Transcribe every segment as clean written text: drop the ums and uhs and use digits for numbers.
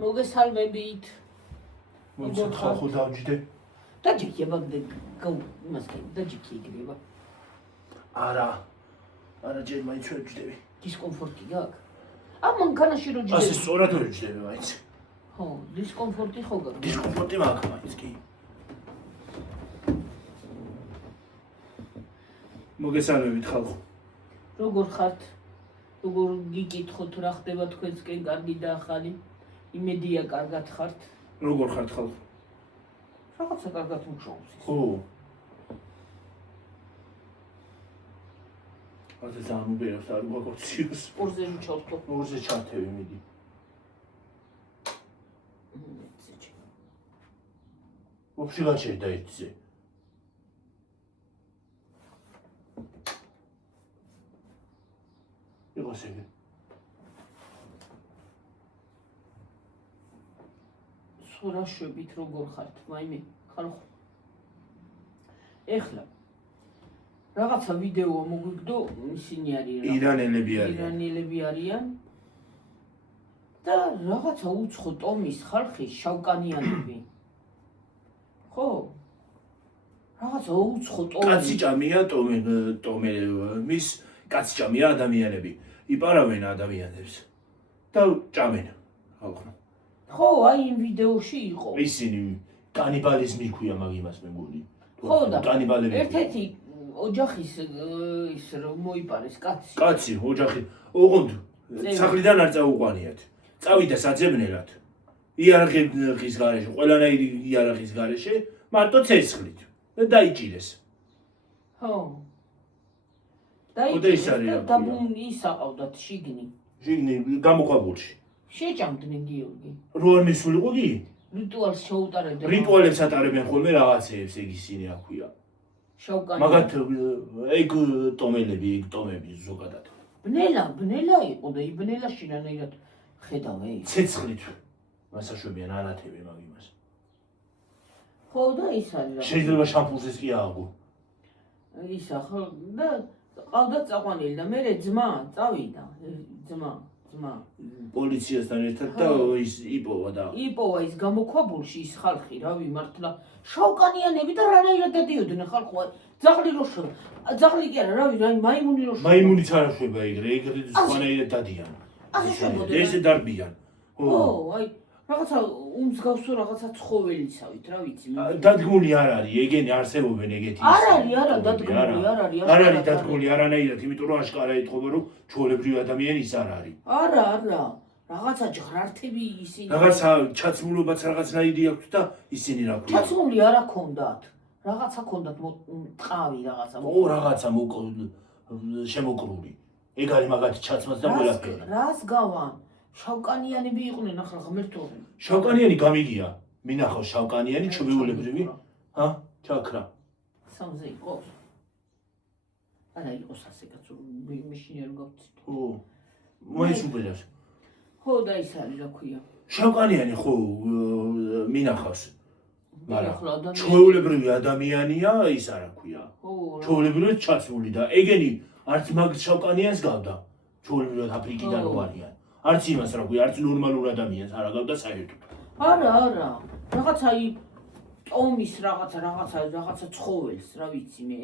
მოგესალმებით. მოიცეთ ხალხო დავჯდე. დაჯიქე მაგდე იმასკი დაჯიქე იგრება. არა ჯერ მაინც ვერ ვჯდები. დისკომფორტი გაქვს? მანქანაში რო ჯდები. ასე სწორად ვერ ვჯდები მაინც. ხო, დისკომფორტი ხო გაქვს? დისკომფორტი მაქვს მაინც კი. მოგესალმებით ხალხო. როგორ ხართ? როგორ გიკითხოთ რა ხდება თქვენსკენ კარგი და ახალი? იმედია კარგად ხართ? როგორ ხართ ხალხო? რაღაცა კარგად მუშაობს. ხო. ასე ძალიან უბრალოდ არ გვაქვს. ორზე მჩავთო. ორზე ჩართევი მიდი. Вообще გაჩერდა ერთზე. იყოს ეგ. სურა შვებით როგორ ხართ, მაიმე, ხალხო. ეხლა რაღაცა ვიდეო მოგვიგდო, ისინი არიან. ირანელები არიან. და რაღაცა უცხო ტომის ხალხი შავკანიანები. ხო? რაღაცა უცხო ტომი. კაცი ჭამია ტომის კაცი ჭამია ადამიანები. იპარავენ ადამიანებს და ჭამენ ხალხო. ხო, აი იმ ვიდეოში იყო. ისინი კანიბალიზმი ქვია მაგ იმას მე მგონი. ხო და კანიბალები. ერთ-ერთი ოჯახის ის რომ მოიპარეს კაცი. კაცი, ოჯახი, ოღონდ სახლიდან არ წაუყვანიათ. წავიდა საძებნელად. იარაღის გარეშე, ყველანაირი იარაღის გარეშე, მარტო ცეცხლით და დაიჭირეს. ხო. ის არის და ის აყავდათ შიგნი. შიგნი გამოქვაბულში. შეჭამდნენ გიორგი. რო არ მისულიყო კი? რიტუალს შეუტარებდნენ. რიტუალებს ატარებენ ხოლმე რაღაცეებს ეგ ისინი აქვია. შავკანი. მაგათ ეგ ტომები ზოგადად. ბნელა იყო და იბნელაში რანაირად ხედავე. ცეცხლით მასაშვებიან ანათები მაგ იმას. ხო და ის არის. შეიძლება შამპურზეც კი ააგო. ისა ხო და ყავდათ წაყვანილი და მე ძმა წავიდა. ძმა პოლიციასთან ერთად და ის იპოვა ის გამოქვაბულში ის ხალხი, რავი, მართლა შავკანიანები და რანაირად დადიოდნენ ხალხო. ძაღლი რო შო. ძაღლი კი არა, რავი, მაიმუნი რო შო. მაიმუნიც არ შვება ეგრე სხვანაირად დადიან. ასე შვებოდნენ. ესე დარბიან. ხო, აი რაღაცა უმსგავსო რაღაცა ცხოველიცავით, რა ვიცი. დადგმული არ არის, ეგენი არსებობენ ეგეთი. არ არის დადგმული, არ არის. არ არის დადგმული არანაირად, იმიტომ რომ აშკარა ეთქობა რომ ჩვეულებრივი ადამიანი ის არ არის. არა. რაღაცა ჟღრართები ისინი. რაღაცა ჩაცმულობაც რაღაცნაირი აქვს და ისინი რა ქვია. ჩაცმული არა ქონდათ. რაღაცა ქონდათ ტყავი რაღაცა. რაღაცა შემოკრული. ეგ არის მაგათი ჩაცმაც და ყველაფერი. რას გავან? შავკანიანები იყვნენ ახლა ღმერთოები. შავკანიანი გამიგია. მინახავს შავკანიანი ჩვეულებრივი. ჩაქრა. სამზე იყოს. არა იყოს ასე კაცო, მეშინია რომ გავცით. ხო. მოის უბრალოდ. ხო და ის არის რა ქვია. შავკანიანი ხო მინახავს. მაგრამ ჩვეულებრივი ადამიანია ის არა ქვია. ხო. ჩვეულებრივად ჩაცმული და ეგენი არც მაგ შავკანიანს გავდა. ჩვეულებრივად აფრიკიდან რო არიან. არც იმას რა ქვია, არც ნორმალურ ადამიანს არ აგავდა საერთოდ. არა. რაღაცა ტომის რაღაცა ცხოველს, რა ვიცი მე,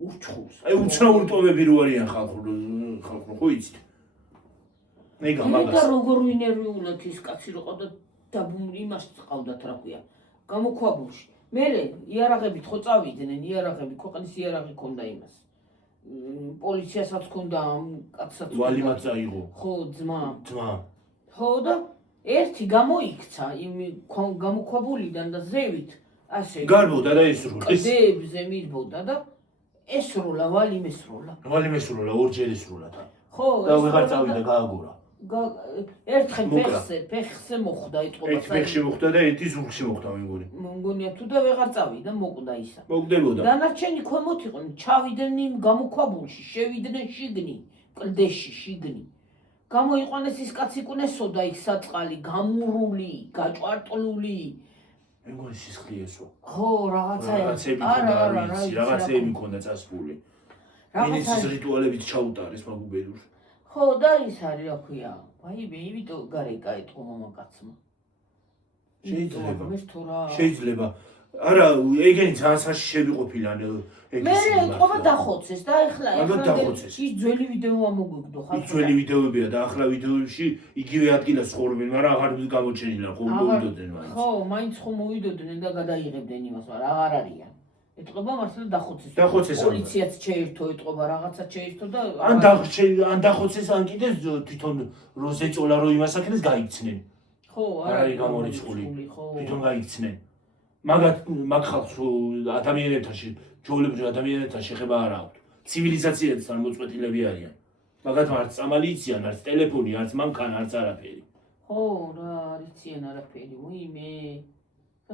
ურჩხულს. აი უცნაური ტომები რო არიან ხალხო ხო იცით? მეგა მაგას. და როგორ ვინერვიულად ის კაცი რო ყავდა დაბუნ იმას ყავდათ რა ქვია. გამოქვაბულში. მერე იარაღებით ხო წავიდნენ, ქვეყნის იარაღი ქონდა იმას. პოლიციასაც ქონდა კაცსაც. ვალიმაც აიღო. ხო, ძმა. ხო და ერთი გამოიქცა იმ გამოქვაბულიდან და ზევით ასე. გარბოდა და ესროლა. კლდეებზე მიდბოდა და ესროლა, ვალიმ ესროლა, ორჯერ ესროლა და. ხო, და ვეღარ წავიდა გააგორა. ერთხელ ფეხზე მოხვდა ეთყობა. ერთი ფეხში მოხვდა და ერთი ზურგში მოხვდა მე მგონი. მგონია თუ და ვეღარ წავიდა, მოკვდა ისა. მოგდებოდა. დანარჩენი ქვემოთ იყვნენ, ჩავიდნენ იმ გამოქვაბულში, შევიდნენ შიგნი, კლდეში შიგნი. გამოიყვანეს ის კაცი კუნესოდა იქ საწყალი, გამურული, გაჭვარტლული. მე მგონი სისხლი ესო. ხო, რაღაცეები მქონდა წასული. მინისის რიტუალებით ჩაუტარეს მაგ უბედურს. ხო და ის არის რა ქვია. აი მე იმიტომ გარეკა ეთყო მამაკაცმა. შეიძლება. მეს თუ რა. შეიძლება. არა, ეგენი ძალიან საშიშები ყოფილან მე ეთყობა დახოცეს და ეხლა დახოცეს. ის ძველი ვიდეო ამოგვიგდო ხალხი. ის ძველი ვიდეოებია და ახლა ვიდეოებში იგივე ადგილას ცხოვრობენ, მაგრამ აღარ გამოჩენილან, ხო მოვიდოდნენ მაინც. ხო, მაინც ხო მოვიდოდნენ და გადაიღებდნენ იმას, მაგრამ აღარ არიან. ეთყობა მართლა დახოცეს. დახოცეს. პოლიციაც შეერთო, ეთყობა რაღაცა შეერთო და ან დახოცეს, ან კიდე თვითონ რო ზეწოლა რო იმას აქნეს გაიქცნენ. ხო, არა გამორიცხული. ხო. თვითონ გაიქცნენ. მაგ ხალხს ადამიანებთან ჩვეულებრივ ადამიანებთან შეხება არ აქვს. ცივილიზაციებთან მოწყვეტილები არიან. მაგათ არც წამალი იციან, არც ტელეფონი, არც მანქანა, არც არაფერი. ხო, რა არიციან არაფერი, უიმე.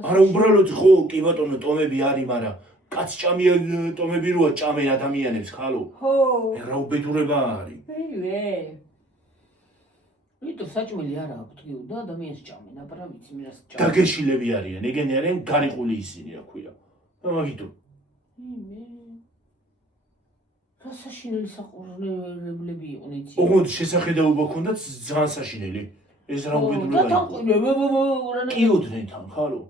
არა უბრალოდ ხო, კი ბატონო, ტომები არის, მაგრამ კაცჭამია ტომები როა ჭამენ ადამიანებს, ხალო? ხო. რა უბედურება არის? ვე. ვიტო საჭმელი არა აქვს გიო და ადამიანს ჭამენ, აბა ვიცი მე რას ჭამენ. დაგეშილები არიან, ეგენი არიან გარიყული ისინი, რა ქვია. მაგითო. იმე. რა საშინელი საყურებლები იყვნენ იცი. ოღონდ შესახედაობა ქონდათ ძალიან საშინელი. ეს რა უბედურება და თანყილე, კიოდნენ თან, ხარო?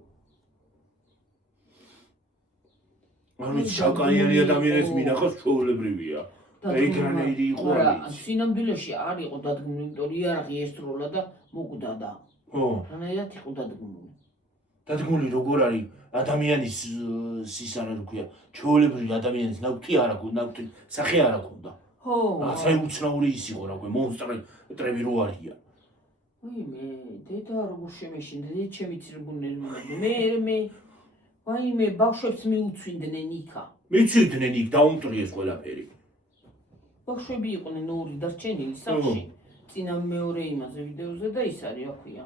არ ვიცი, შავკანიანი ადამიანებს მინახავს ჩვეულებრივია. ეგრანეიდი იყო არის. სინამდვილეში არ იყო დადგმული, იმიტომ იარაღი ესროლა და მოკვდა და. ხო. რანაირად იყო დადგმული. დადგმული როგორ არის ადამიანის სისა რა ქვია, ჩვეულებრივი ადამიანის ნავთი არ აქვს, ნავთი სახე არ აქვს. ხო. რაღაცა უცნაური ის იყო რა ქვია, მონსტრები რო არიან. ვაიმე, დედა როგორ შემეშინდა, დედა ჩემი ცირგუნელი მე ვაიმე, ბავშვებს მიუცვინდნენ იქა. მიცვიდნენ იქ დაუმტვრიეს ყველაფერი. ბავშვები იყვნენ ორი დარჩენილი სახლში. წინა მეორე იმაზე ვიდეოზე და ის არის, რა ქვია.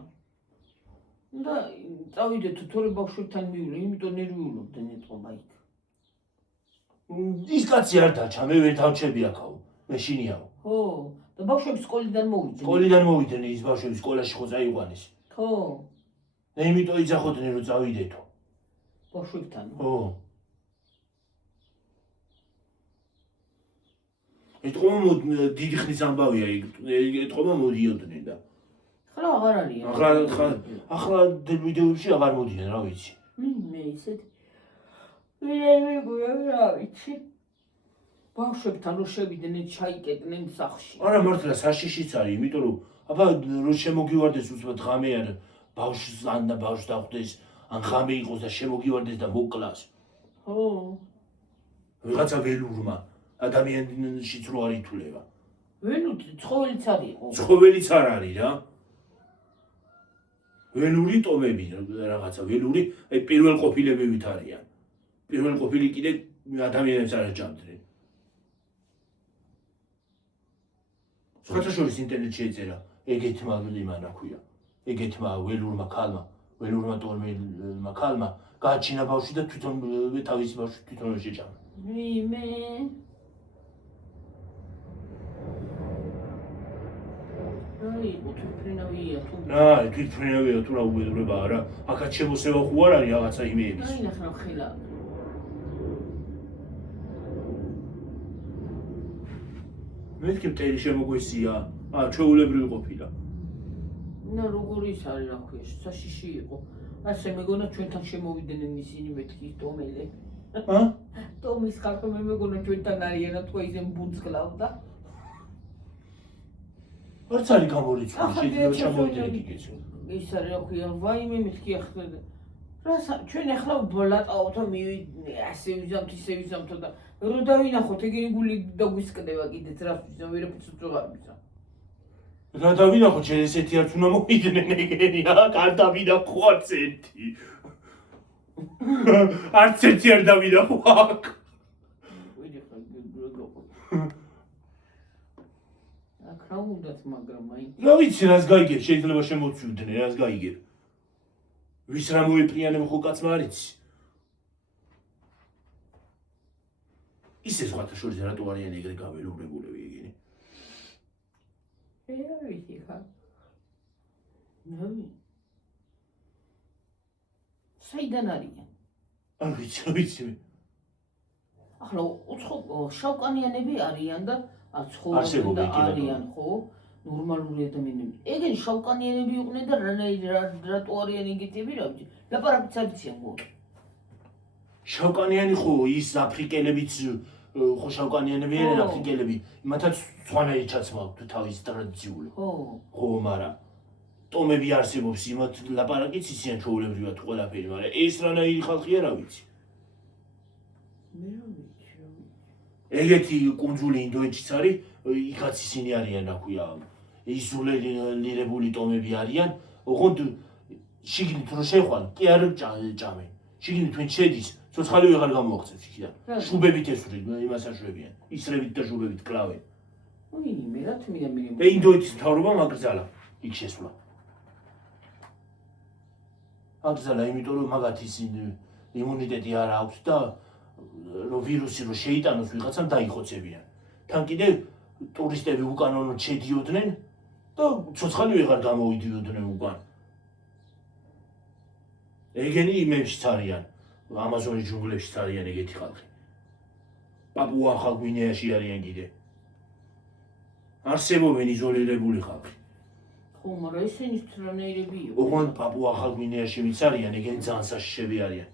და წავიდეთ თორე ბავშვებთან მივლე, იმიტომ ნერვიულობდნენ ეთყობა იქ. ის კაცი არ დაჩა, მე ვერ დავჩები აქაო. მე შინიაო. ხო, და ბავშვები სკოლიდან მოვიდნენ. სკოლიდან მოვიდნენ ის ბავშვები, სკოლაში ხო წაიყვანეს. ხო. და იმიტომ იძახოდნენ რომ წავიდეთო. ბავშვებთან. ხო. ეთყობა დიდი ხნის ამბავია, ეთყობა მოდიოდნენ და. ახლა აღარ არიან. ახლა ვიდეოებში აღარ მოდიან, რა ვიცი. მე ისეთი ვიდეოები რა ვიცი. ბავშვებთან რო შევიდნენ ჩაიკეტნენ სახლში. არა მართლა საშიშიც არის, იმიტომ რომ აბა რო შემოგივარდეს უცბად ღამე არ ბავშვს ან და ბავშვს დახვდეს, ან ღამე იყოს და შემოგივარდეს და მოკლას. ხო. ვიღაცა ველურმა ადამიანშიც რო არ ითვლება. ველური ცხოველიც არ იყო. ცხოველიც არ არის რა. ველური ტომები რაღაცა ველური აი პირველ ყოფილებივით არიან. პირველ ყოფილი კიდე ადამიანებს არ აჭამდნენ. სხვათაშორის ინტერნეტში ეწერა ეგეთმა იმან რა ქვია. ეგეთმა ველურმა ქალმა, ველურმა ტომებმა ქალმა გააჩინა ბავშვი და თვითონ თავისი ბავშვი თვითონ შეჭამა. მე აი, თვითფრინავია თუ. რა, თვითფრინავია თუ რა უბედურებაა რა. აქაც შემოსევა ხო არ არის რაღაცა იმეების. აი ნახე ხილა. მეთქი მტერი შემოგვესია. ჩვეულებრივი ყოფილა. და როგორ ის არის რა ქვია, საშიში იყო. ასე მეგონა ჩვენთან შემოვიდნენ ისინი მეთქი ტომელე. ტომის ხალხი მე მეგონა ჩვენთან არიან, თქვა ისე ბუძგლავდა. არც არის გამორიცხული, შეიძლება ჩამოვიდნენ იქ. ის არის რა ქვია, ვაიმე მეთქი ახლა. რა ჩვენ ახლა ბლატაოთ ასე ვიზამთ, ისე ვიზამთ და რო დავინახოთ, ეგენი გული დაგვისკდება კიდეც რასთვის, ვერაფერს უძღვარ მისა. რა დავინახოთ, შენ ესეთი არც უნდა მოვიდნენ ეგენი რა, არ დავინახო არც ერთი. არც ერთი არ დავინახო აქ. აქ რა უნდათ, მაგრამ აი. რა ვიცი, რას გაიგებ, შეიძლება შემოცვიდნენ, რას გაიგებ. ვის რა მოეპრიანებ ხო კაცმა არ იცი. ისე სხვათა შორის რატო არიან ეგრე გაველურებულები ეგენი? არ ვიცი ხა. საიდან არიან? არ ვიცი. ახლა შავკანიანები არიან და ცხოველები და არიან, ხო? ნორმალური ადამიანები. ეგენი შავკანიანები იყვნენ და რატო არიან ეგეთები რა ვიცი. ლაპარაკიც არ იციან მოყ. შავკანიანი ხო ის აფრიკელებიც ხო შავკანიანები არიან აფრიკელები. იმათაც სხვანაირი ჩაცმა აქვს თავის ტრადიციული. ხო, მაგრამ ტომები არსებობს იმათ ლაპარაკიც იციან ჩვეულებრივად ყველაფერი, მაგრამ ეს რანაირი ხალხია რა ვიცი. მე რა ვიცი. ეგეთი კუნძული ინდოეთშიც არის, იქაც ისინი არიან, რა ქვია, იზოლირებული ტომები არიან, ოღონდ შიგნით რო შეხვალ, კი არ ჭამენ. შიგნით თქვენ შედის, ცოცხალი ვეღარ გამოაღწევთ იქიდან. შუბებით ესვრით, იმას აშვებიან. ისრებით და შუბებით კლავენ. მე რა თმია მე. ინდოეთის მთავრობამ აკრძალა იქ შესვლა. აკრძალა, იმიტომ რომ მაგათ ის იმუნიტეტი არ აქვს და რომ ვირუსი რო შეიტანოს ვიღაცამ დაიხოცებიან. თან კიდე ტურისტები უკანონოდ შედიოდნენ და ცოცხალი ვეღარ გამოვიდიოდნენ უკან. ეგენი იმებშიც არიან, ამაზონის ჯუნგლებშიც არიან ეგეთი ხალხი. პაპუა ახალ გვინეაში არიან კიდე. არსებობენ იზოლირებული ხალხი. ხო, მაგრამ ესენი რანაირები იყო. ოღონდ პაპუა ახალ გვინეაში ვინც არიან, ეგენი ძალიან საშიშები არიან.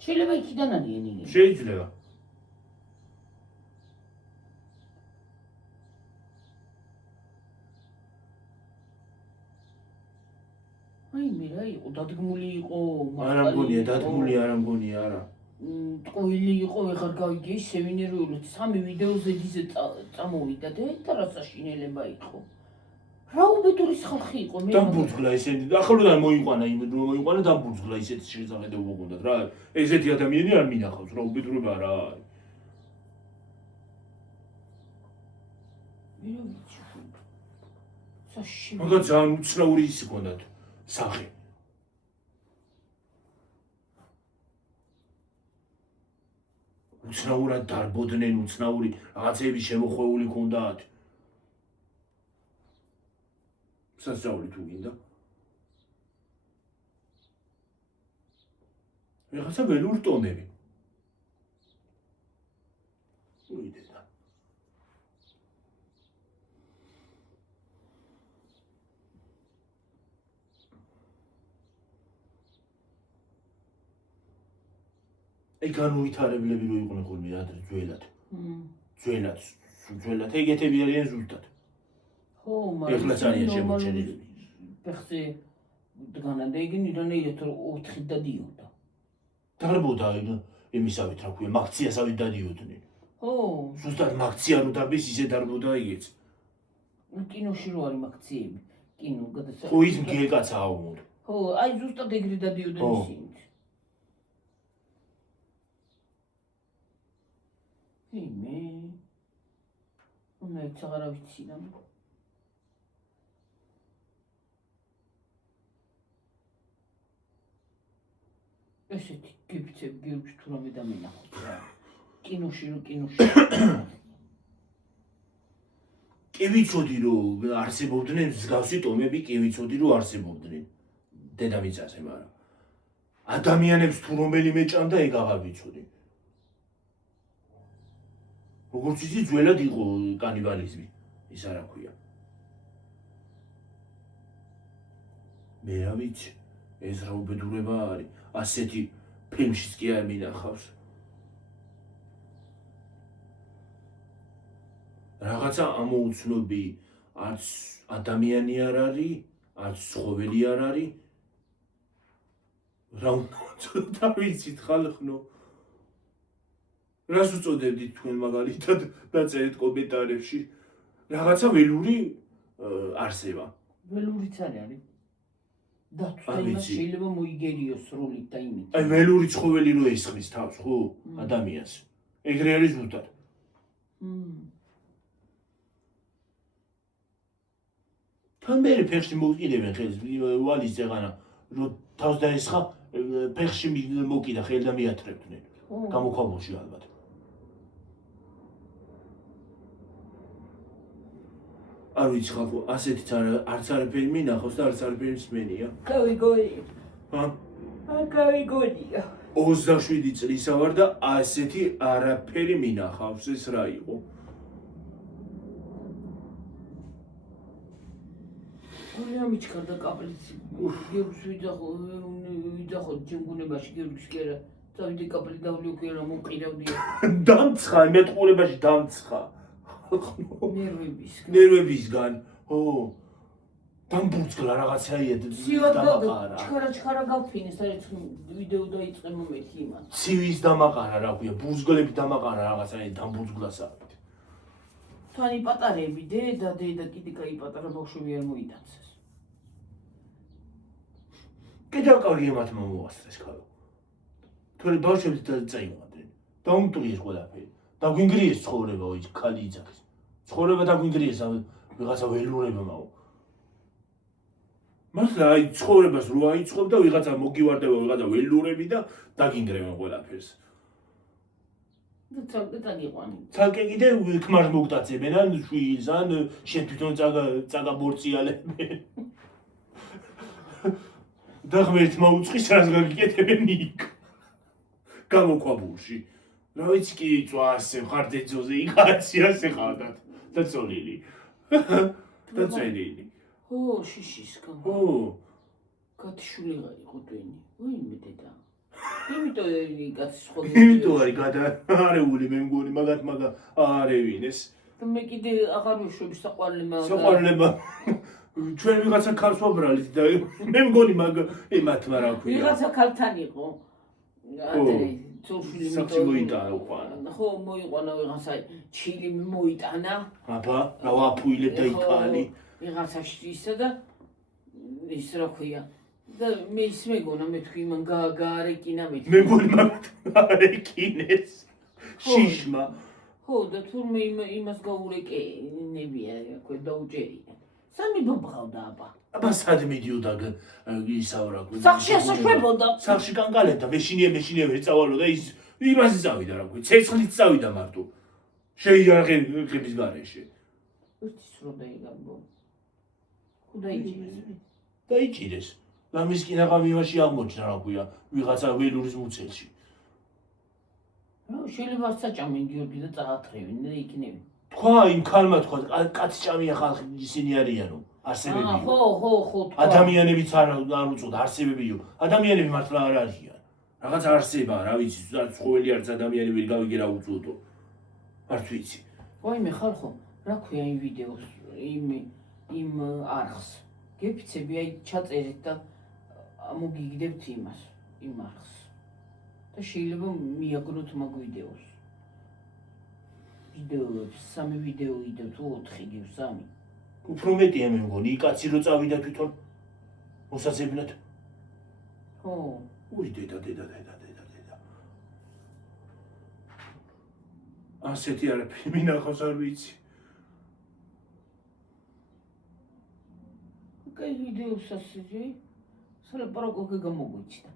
შეიძლება იქიდან არიან იგი. შეიძლება. მე რა იყო, დადგმული იყო, არა მგონია, დადგმული არა მგონია, არა. ტყუილი იყო, ვეღარ გავიგე, სევინერიულად 3 ვიდეოზე დიზე წამოვიდა და ეს რა საშინელება იყო. რა უბედურის ხალხი იყო მე. დამბურძგლა ესენი, ახლოდან მოიყვანა იმ რომ მოიყვანა დამბურძგლა ისეთი შესაძლებლობა გქონდათ რა. ესეთი ადამიანი არ მინახავს, რა უბედურება რა არის. მე რა ვიცი. საშიში. მაგათ ძალიან უცნაური ისი გქონდათ. სახე. უცნაურად დარბოდნენ, უცნაური რაღაცები შემოხვეული ჰქონდათ. სასწაული თუ გინდა. ეხლა ველური ტომები. უიდედა. ეგ განუვითარებლები რო იყვნენ ხოლმე ადრე ძველად. ძველად ეგეთები არიან ზუსტად. ხო, მაგრამ ეხლაც არიან შემოჩენილი. ფეხზე დგანან და ეგენი რანაირად 4-ით დადიოდა. დარბოდა იმისავით რა ქვია, მაქციასავით დადიოდნენ. ხო. ზუსტად მაქცია რო დარბეს, ისე დარბოდა ეგეც. კინოში რო არის მაქციები. კინო გადასახადი. ხო, ის მგელკაცაა უბრალოდ. ხო, აი ზუსტად ეგრე დადიოდნენ ისინი. მე მეც აღარ ვიცი რა. ესეთი გიფცები გიურჩ თუ რამე დამენახოთ რა. კინოში. კი ვიცოდი რომ არსებობდნენ მსგავსი ტომები, კი ვიცოდი რომ არსებობდნენ დედამიწაზე, მაგრამ ადამიანებს თუ რომელიმე ჭამდა ეგ აღარ ვიცოდი. როგორც იცი ძველად იყო კანიბალიზმი, ის არა ქვია. მე რა ვიცი, ეს რა უბედურება არის, ასეთი ფილმშიც კი არ მინახავს. რაღაცა ამოუცნობი, არც ადამიანი არ არის, არც ცხოველი არ არის. რა უნდა ვიცით ხალხნო. რას უწოდებდით თქვენ მაგალითად დაწერეთ კომენტარებში. რაღაცა ველური არსება. ველურიც არის. და იმას შეიძლება მოიგერიოს სროლით და იმით. აი ველური ცხოველი რო ესხმის თავს, ხო? ადამიანს. ეგრე არის ზუსტად. თან მე ფეხში მოკიდებენ ხელს, ვალის წეღანა, რომ თავს დაესხა, ფეხში მოკიდა ხელი და მიათრებდნენ. გამოქვაბულში ალბათ. არ ვიცი ხალხო, ასეთიც არც არაფერი მინახავს და არც არაფერი მსმენია. გავიგონია. ჰა? გავიგონია. 27 წლისა ვარ და ასეთი არაფერი მინახავს, ეს რა იყო? გულია მიჩქარდა კაპლიც გიორგის ვიძახო ჯენგუნებაში გიორგის კი არა წავიდი კაპლი დავლიო კი არა მოყირავდია დამცხა მეტყურებაში დამცხა ნერვებისგან ო დამბურძგლა რაღაცაია დამაყარა ჩქარა გავფინე საერთოდ ვიდეო დაიწყე მომეთი იმან ცივის დამაყარა რა ქვია ბურძგლები დამაყარა რაღაცაია დამბურძგლასაებით თვანი პატარები დედა კიდე კაი პატარა ბავშვები არ მოიტანცეს კიდევ კარგი მათ მომოასწრეს ხალხო თორე ბავშვებს წაიყვანდნენ დაუმტვიეს ყველაფერი დაგვინგრიეს ცხოვრება ოი ქალი იძახის ცხოვრება დაგვინგრიეს ვიღაცა ველურებმაო მართლა აი ცხოვრებას რო აიწყობ და ვიღაცა მოგივარდება ვიღაცა ველურები და დაგინგრევენ ყველაფერს და წაგიყვანი ცალკე კიდე ქმარს მოგტაცებენ ან შვილს ან შენ თვითონ წაგაბორციალებენ და ღმერთმა უწყის რას გაგიკეთებენ იქ გამოქვაბულში რა ვიცი კი წვასე ხარ დეძოზე იქ აციას ეხავდათ და წოლილი და წელილი ო შიშის ო გათიშული იყო ტვინი ვინმე დედა იმიტომ კაცი სხვა იმიტომ არის გადაარეული მე მგონი მაგა არევინეს და მე კიდე აღარ ვიშვები საყვარლება ჩვენ ვიღაცა ქალს ვაბრალით და მე მგონი იმათ რა ქვია ვიღაცა ქალთან იყო ადრე ცოლშვილი მოიტანა უყვანა ხო მოიყვანა ვიღაცა ჩილი მოიტანა აბა რა ვაფუილებ და იქალი ვიღაცა ისა და ის რა ქვია და მე ის მეგონა მე თქვი იმან გაარეკინა მე მეგონი მაგ გაარეკინეს შიშმა ხო და თურმე იმას გაურეკენებია რა დაუჭერია სამი ბაბღავდა აბა სად მიდიოდა ისავრა სახში ასაშვებოდა სახში კანკალედა მეშინია ვერ წავალო და ის იმაზე წავიდა რა ქვია ცეცხლით წავიდა მარტო შეიარაღების გარეშე უთის რო დაიგაბო დაიჭირეს ლამის კინაღა მიმაში აღმოჩნდა რა ქვია ვიღაცა ველურის მუცელში შეიძლება საჭამენ გიორგი და წაათრევენ და იქნები თქვა იმ ქალმა თქვა კაცი ჭამია ხალხი ისინი არიანო არსებებიო ხო ადამიანებიც არ უწოდა არსებებიო ადამიანები მართლა არ არიან რაღაც არსებაა რა ვიცი ცხოველი არც ადამიანები გავიგე რა უწოდო არ ვიცი ვაიმე ხალხო რა ქვია იმ ვიდეოს იმ არხს გეფიცები აი ჩაწერეთ და მოგიგდებთ იმას იმ არხს და შეიძლება მიაგნოთ მაგ ვიდეოს ვიდეოებს სამი ვიდეო იდევ თუ 4 იდევ სამი უფრო მეტია მე მგონი კაცი რო წავიდა თვითონ მოსაცებინად ხო უი დედა ასეთი არაფერი მინახავს არ ვიცი კაი ვიდეოს ასეთი სალაპარაკო გამოგვიჩნდა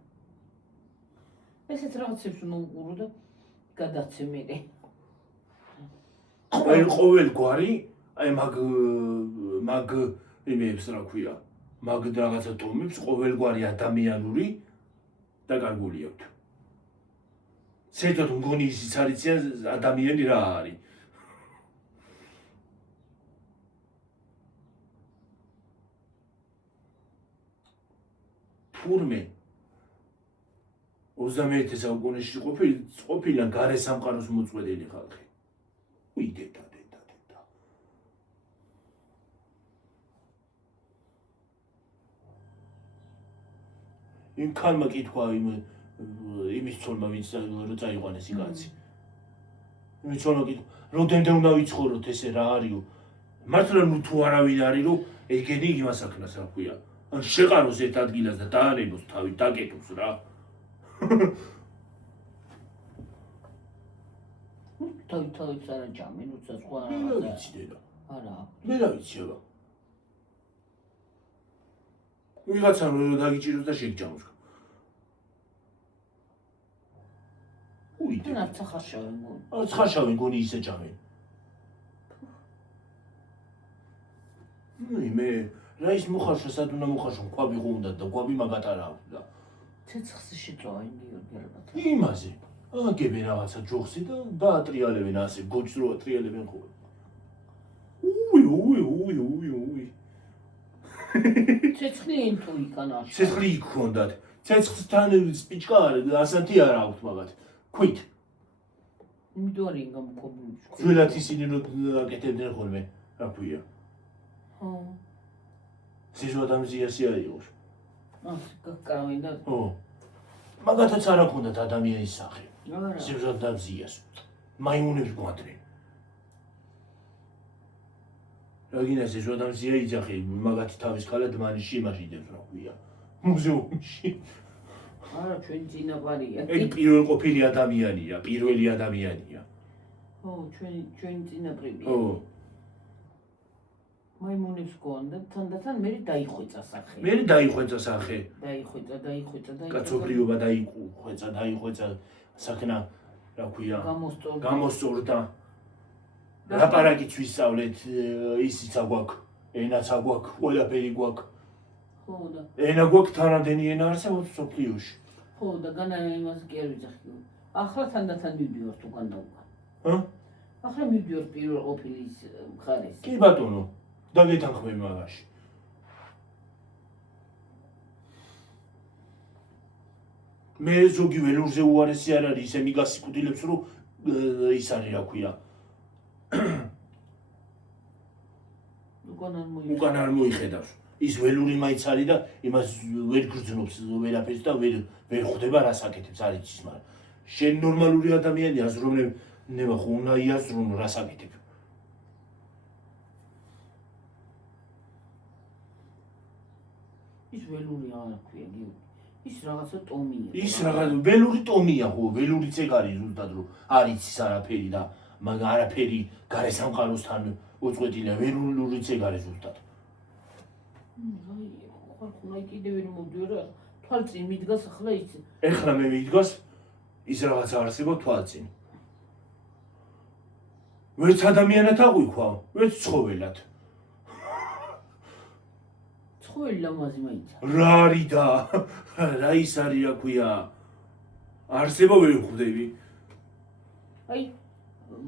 ესეც რაღაცებს უნდა უყურო და გადაცე მე აი ყოველგვარი აი მაგ იმებს რა ქვია მაგ რაღაცა ტომებს ყოველგვარი ადამიანური დაკარგული აქვს საერთოდ მგონი ისიც არიციან ადამიანი რა არის თურმე 21 საუკუნეში ყოფილან გარე სამყაროს მოწყვეტილი ხალხი უი დედა იმ ქალმა კითხვა იმის ცოლმა ვინც რო წაიყვანეს იკაცი იმის ცოლმა კითხვა რამდენდე უნდა ვიცხოვროთ ესე რა არისო მართლა ნუ თუ არავინ არის რომ ეგენი იმას აქნას რა ქვია ან შეყაროს ერთ ადგილას და დაანებოს თავი დაკეტოს რა თავი არა ჯამენ უცა სხვა რა ვიცი დედა არა მე რა ვიცი აბა ვიღაცა რომ დაგიჭიროს და შეგჯამოს უი და არც ახარშავენ გონი არც ხარშავენ გონი ისე ჯამენ მე რა ის მოხარშა სად უნდა მოხარშო ქვაბი ხუნდა და ქვაბი მაგატარა აქვს და ცეცხლს შეწოვენ გიორგი ალბათ იმაზე აგებენ რაღაცა ჯოხსი და დაატრიალებენ ასე გოჯს რო ატრიალებენ ხოლმე უი ცეცხლიანი თუ იქან არ ცეცხლი იქ ჰქონდათ. ცეცხლთან სპიჩკა ასანთი არ აქვთ მაგათ. ქვით. იმიტომ არის გამოქვაბული. ძველად ისინი რო აკეთებდნენ ხოლმე, რა ქვია. ხო. სიჟვადამზიასი აიღოს. ასე გაკრავენ და ხო. მაგათაც არ აქვს ადამიანის სახე. არა. სიჟვადამზიას. მაიმუნებს გვატრენ. რაგინა სიჟვადამზია იძახი, მაგათი თავის ქალა დმანიში იმაში დებს რა ქვია. მუზეუმში. არა, ჩვენ წინაპარია. ეგ პირველ ყოფილი ადამიანია, პირველი ადამიანია. ხო, ჩვენ წინაპრები. ხო. მაიმუნებს გონდა, თანდათან მე დაიხვეწა სახე. მე დაიხვეწა სახე. დაიხვეწა. კაცობრიობა დაიხვეწა საქმე რა ქვია. გამოსწორდა. ლაპარაკიც ვისწავლეთ, ისიც აგვაქვს, ენაც აგვაქვს, ყველაფერი გვაქვს. ხო და. ენა გვაქვს თანამდენი ენა არსებობს სოფლიოში. ხო და განა იმას კი არ ვიძახი. ახლა თანდათან მივდივართ უკან და უკან. ჰა? ახლა მივდივართ პირველ ყოფილის მხარეს. კი ბატონო, დაგეთანხმე მაგაში. მე ზოგი ველურზე უარესი არ არის, ისე მიგასიკუდილებს, რომ ის არის რა ქვია. უკან არ მოიხედავს. ის ველური მაინც არის და იმას ვერ გრძნობს ვერაფერს და ვერ ხვდება რას აკეთებს არ იცის, მაგრამ შენ ნორმალური ადამიანი აზროვნება ხო უნდა იაზრუნო რას აკეთებ. ის ველური აღარ ქვია, გიოგი. ის რაღაცა ტომია. ის რაღაც ველური ტომია ხო, ველურიც ეგ არის ზუსტად რომ არ იცის არაფერი და მაგრამ არაფერი გარესამყაროსთან უწყვეტილია, ველურიც ეგ არის ზუსტად. ხარ კიდე ვერ მოვდიო რა. თვალწინ მიდგას ახლა ის. ეხლა მე მიდგას ის რაღაცა არსება თვალწინ. ვერც ადამიანად აღვიქვა, ვერც ცხოველად. ცხოველი ლამაზი მაინცა. რა არის და რა ის არის რა ქვია. არსება ვერ ხვდები. აი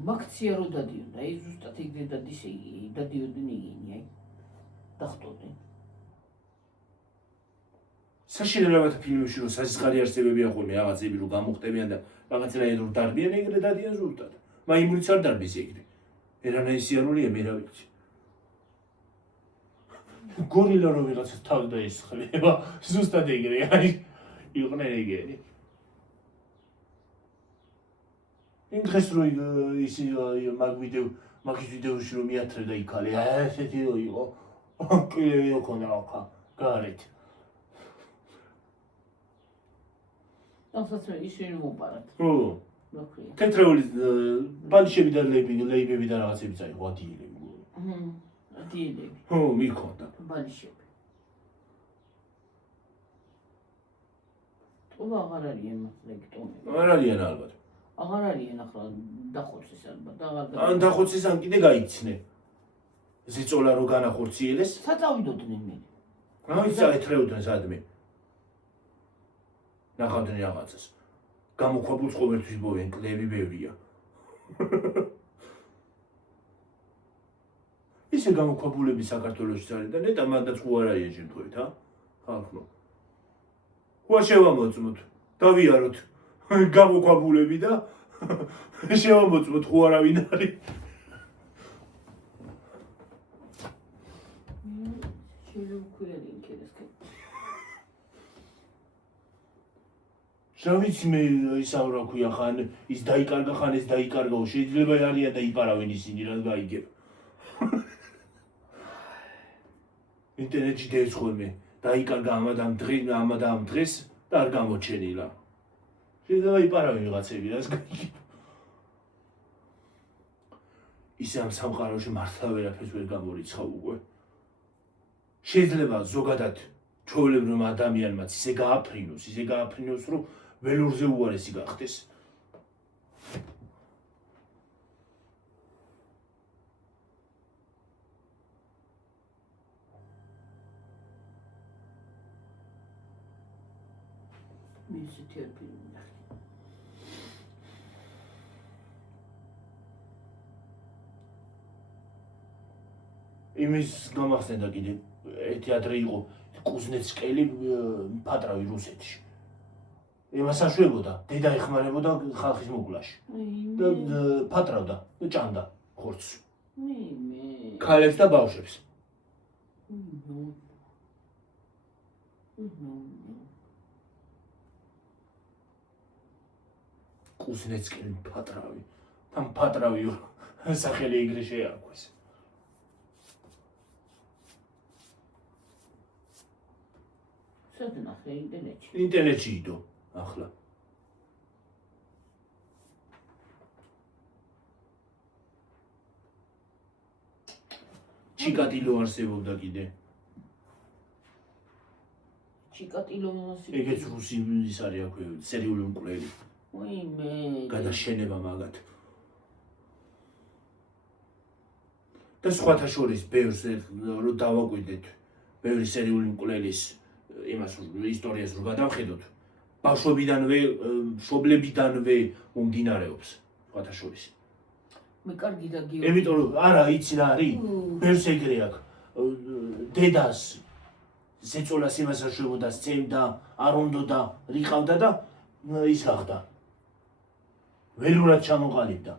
მაქცია რო დადიოდა, აი ზუსტად ეგრე დადიოდნენ იგინი, აი. დახტოდნენ. საშინელებათა ფილმებში რომ სასიხარი არსებებია ხოლმე რაღაცები რომ გამოხტებიან და რაღაცნაირად რომ დარბიან ეგრე დადიან ზუსტად. მაიმუნიც არ დარბის ეგრე. ერანაირ სიარულია მე რა ვიცი. გორილა რომ ვიღაცას თავი დაესხლება, ზუსტად ეგრე არის. იყვნენ ეგრე. იმ დღეს რო ისი მაგის ვიდეოში რომ მიათრე და იქალე, ესეთი რო იყო. კილევი ოქონა ახლა გარეთ. ასაცმე ისინი მოპარათ. ხო. რა ქვია? თეთრეული ბალიშები და ლეიბები და რაღაცები წაიღო ადიელები. ადიელები. ხო, მიქონდა. ბალიშები. თოლა აღარ არიან ლექტომები. არ არიან ალბათ. აღარ არიან ახლა დახოცეს ალბათ. ან დახოცეს ან კიდე გაიცნე. ზეწოლა რო განახორციელეს. საწავიდოდნენ მე. რა ვიცი ეთრეოდნენ სადმე. ნახავდნენ რაღაცას. გამოქვაბულს ყოველთვის ბოვენ, კლები ბევრია. ისე გამოქვაბულები საქართველოში არის და ნეტა მანდაც ხო არ არიან შემთხვევით, ჰა? ხალხო. ხო შევამოწმოთ, დავიაროთ გამოქვაბულები და შევამოწმოთ ხო არავინ არის. რა ვიცი მე ისა რა ქვია ხან ის დაიკარგა ხან ეს დაიკარგაო შეიძლება არიან და იპარავენ ისინი რა გაიგებ. ინტერნეტში დევს ხოლმე დაიკარგა ამადამ დღეს და არ გამოჩენილა. შეიძლება იპარავენ ვიღაცები რას გაიგებ. ისე ამ სამყაროში მართლა ვერაფერს ვერ გამორიცხავ უკვე. შეიძლება ზოგადად ჩვეულებრივ ადამიანმაც ისე გააფრინოს რომ ველურზე უარესი გახდეს. მე ისეთი არ ფილმი ნახე. იმის გამახსენდა კიდე თეატრი იყო კუზნეცკელი პატრავი რუსეთში. იმას აშვებოდა, დედა ეხმარებოდა ხალხის მოკვლაში. და პატრავდა და ჭამდა ხორცს. ქალებს და ბავშვებს. კუზნეცკელი პატრავი. там პატრავი სახელი ეგრე შეარქვეს. სათნახე ინტერნეტში. ინტერნეტში იდო ახლა. ჩიკატილო არსებობდა კიდე. ჩიკატილო მოსი. ეგეც რუსი ის არის აქვე სერიული მკვლელი. ვაიმე. გადაშენება მაგათ. და სხვათა შორის ბევრს რო დავაკვირდეთ, ბევრი სერიული მკვლელის იმას ისტორიას რო გადავხედოთ, ბავშვობიდანვე, მშობლებიდანვე მომდინარეობს სხვათა შორის. მე კარგი და გიო. იმიტომ რომ არა იცი რა არის? ბევრს ეგრე აქვს. დედას ზეწოლას იმას აშვებოდა, სცემდა, არ უნდოდა, რიყავდა და ის გახდა. ველურად ჩამოყალიბდა.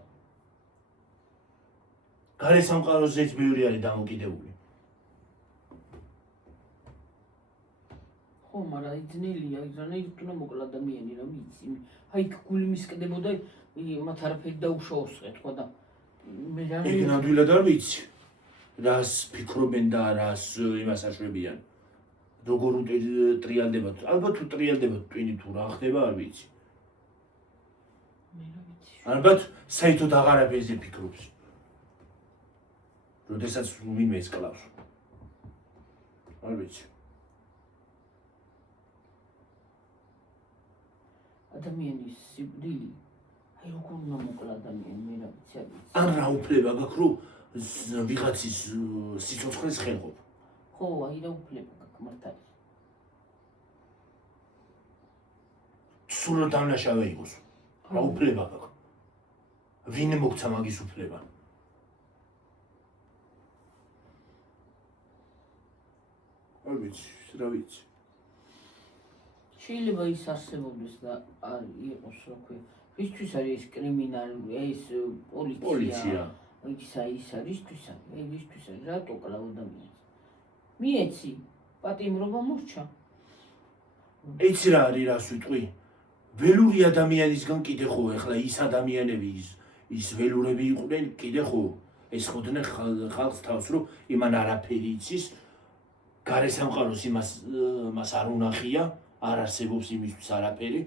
გარესამყაროზეც ბევრი არის დამოკიდებული. ხო, მაგრამ იძნელია, რანაირად უნდა მოკლა ადამიანი რა ვიცი. აი გულიმისკდებოდა მათ არაფერი დაუშაოსყე თქვა და მე ეგ ნამდვილად არ ვიცი. რას ფიქრობენ და რას იმას აშვებიან. როგორ ტრიალდებათ. ალბათ თუ ტრიალდებათ ტვინი თუ რა ხდება არ ვიცი. მე რა ვიცი. ალბათ საერთოდ აღარაფერზე ფიქრობს. როდესაც ვინმე ეს კლავს. არ ვიცი. ადამიანის სიკვდილი აი როგორ უნდა მოკლა ადამიანი მე რა ვიცი არ ვიცი. ან რა უფლება გაქვს რომ ვიღაცის სიცოცხლეს ხელყოფ. ხო, აი რა უფლება გაქვს მართალი. სულ დამნაშავე იყოს. რა უფლება გაქვს. ვინ მოგცა მაგის უფლება? არ ვიცი, რა ვიცი. შეიძლება ის არსებობდეს და არ იყოს რა ქვია. ისთვის არის ეს კრიმინალური, ეს პოლიცია. ის არის ისთვის არის, ისთვის არის რატო კლავ ადამიანს. მიეცი, პატიმრობა მორჩა. იცი რა არის რას ვიტყვი? ველური ადამიანისგან კიდე ხო ეხლა ის ადამიანები ის ველურები იყვნენ კიდე ხო ეს ხოდნენ ხალხს თავს რომ იმან არაფერი იცის გარესამყაროს იმას არ უნახია არ არსებობს იმისთვის არაფერი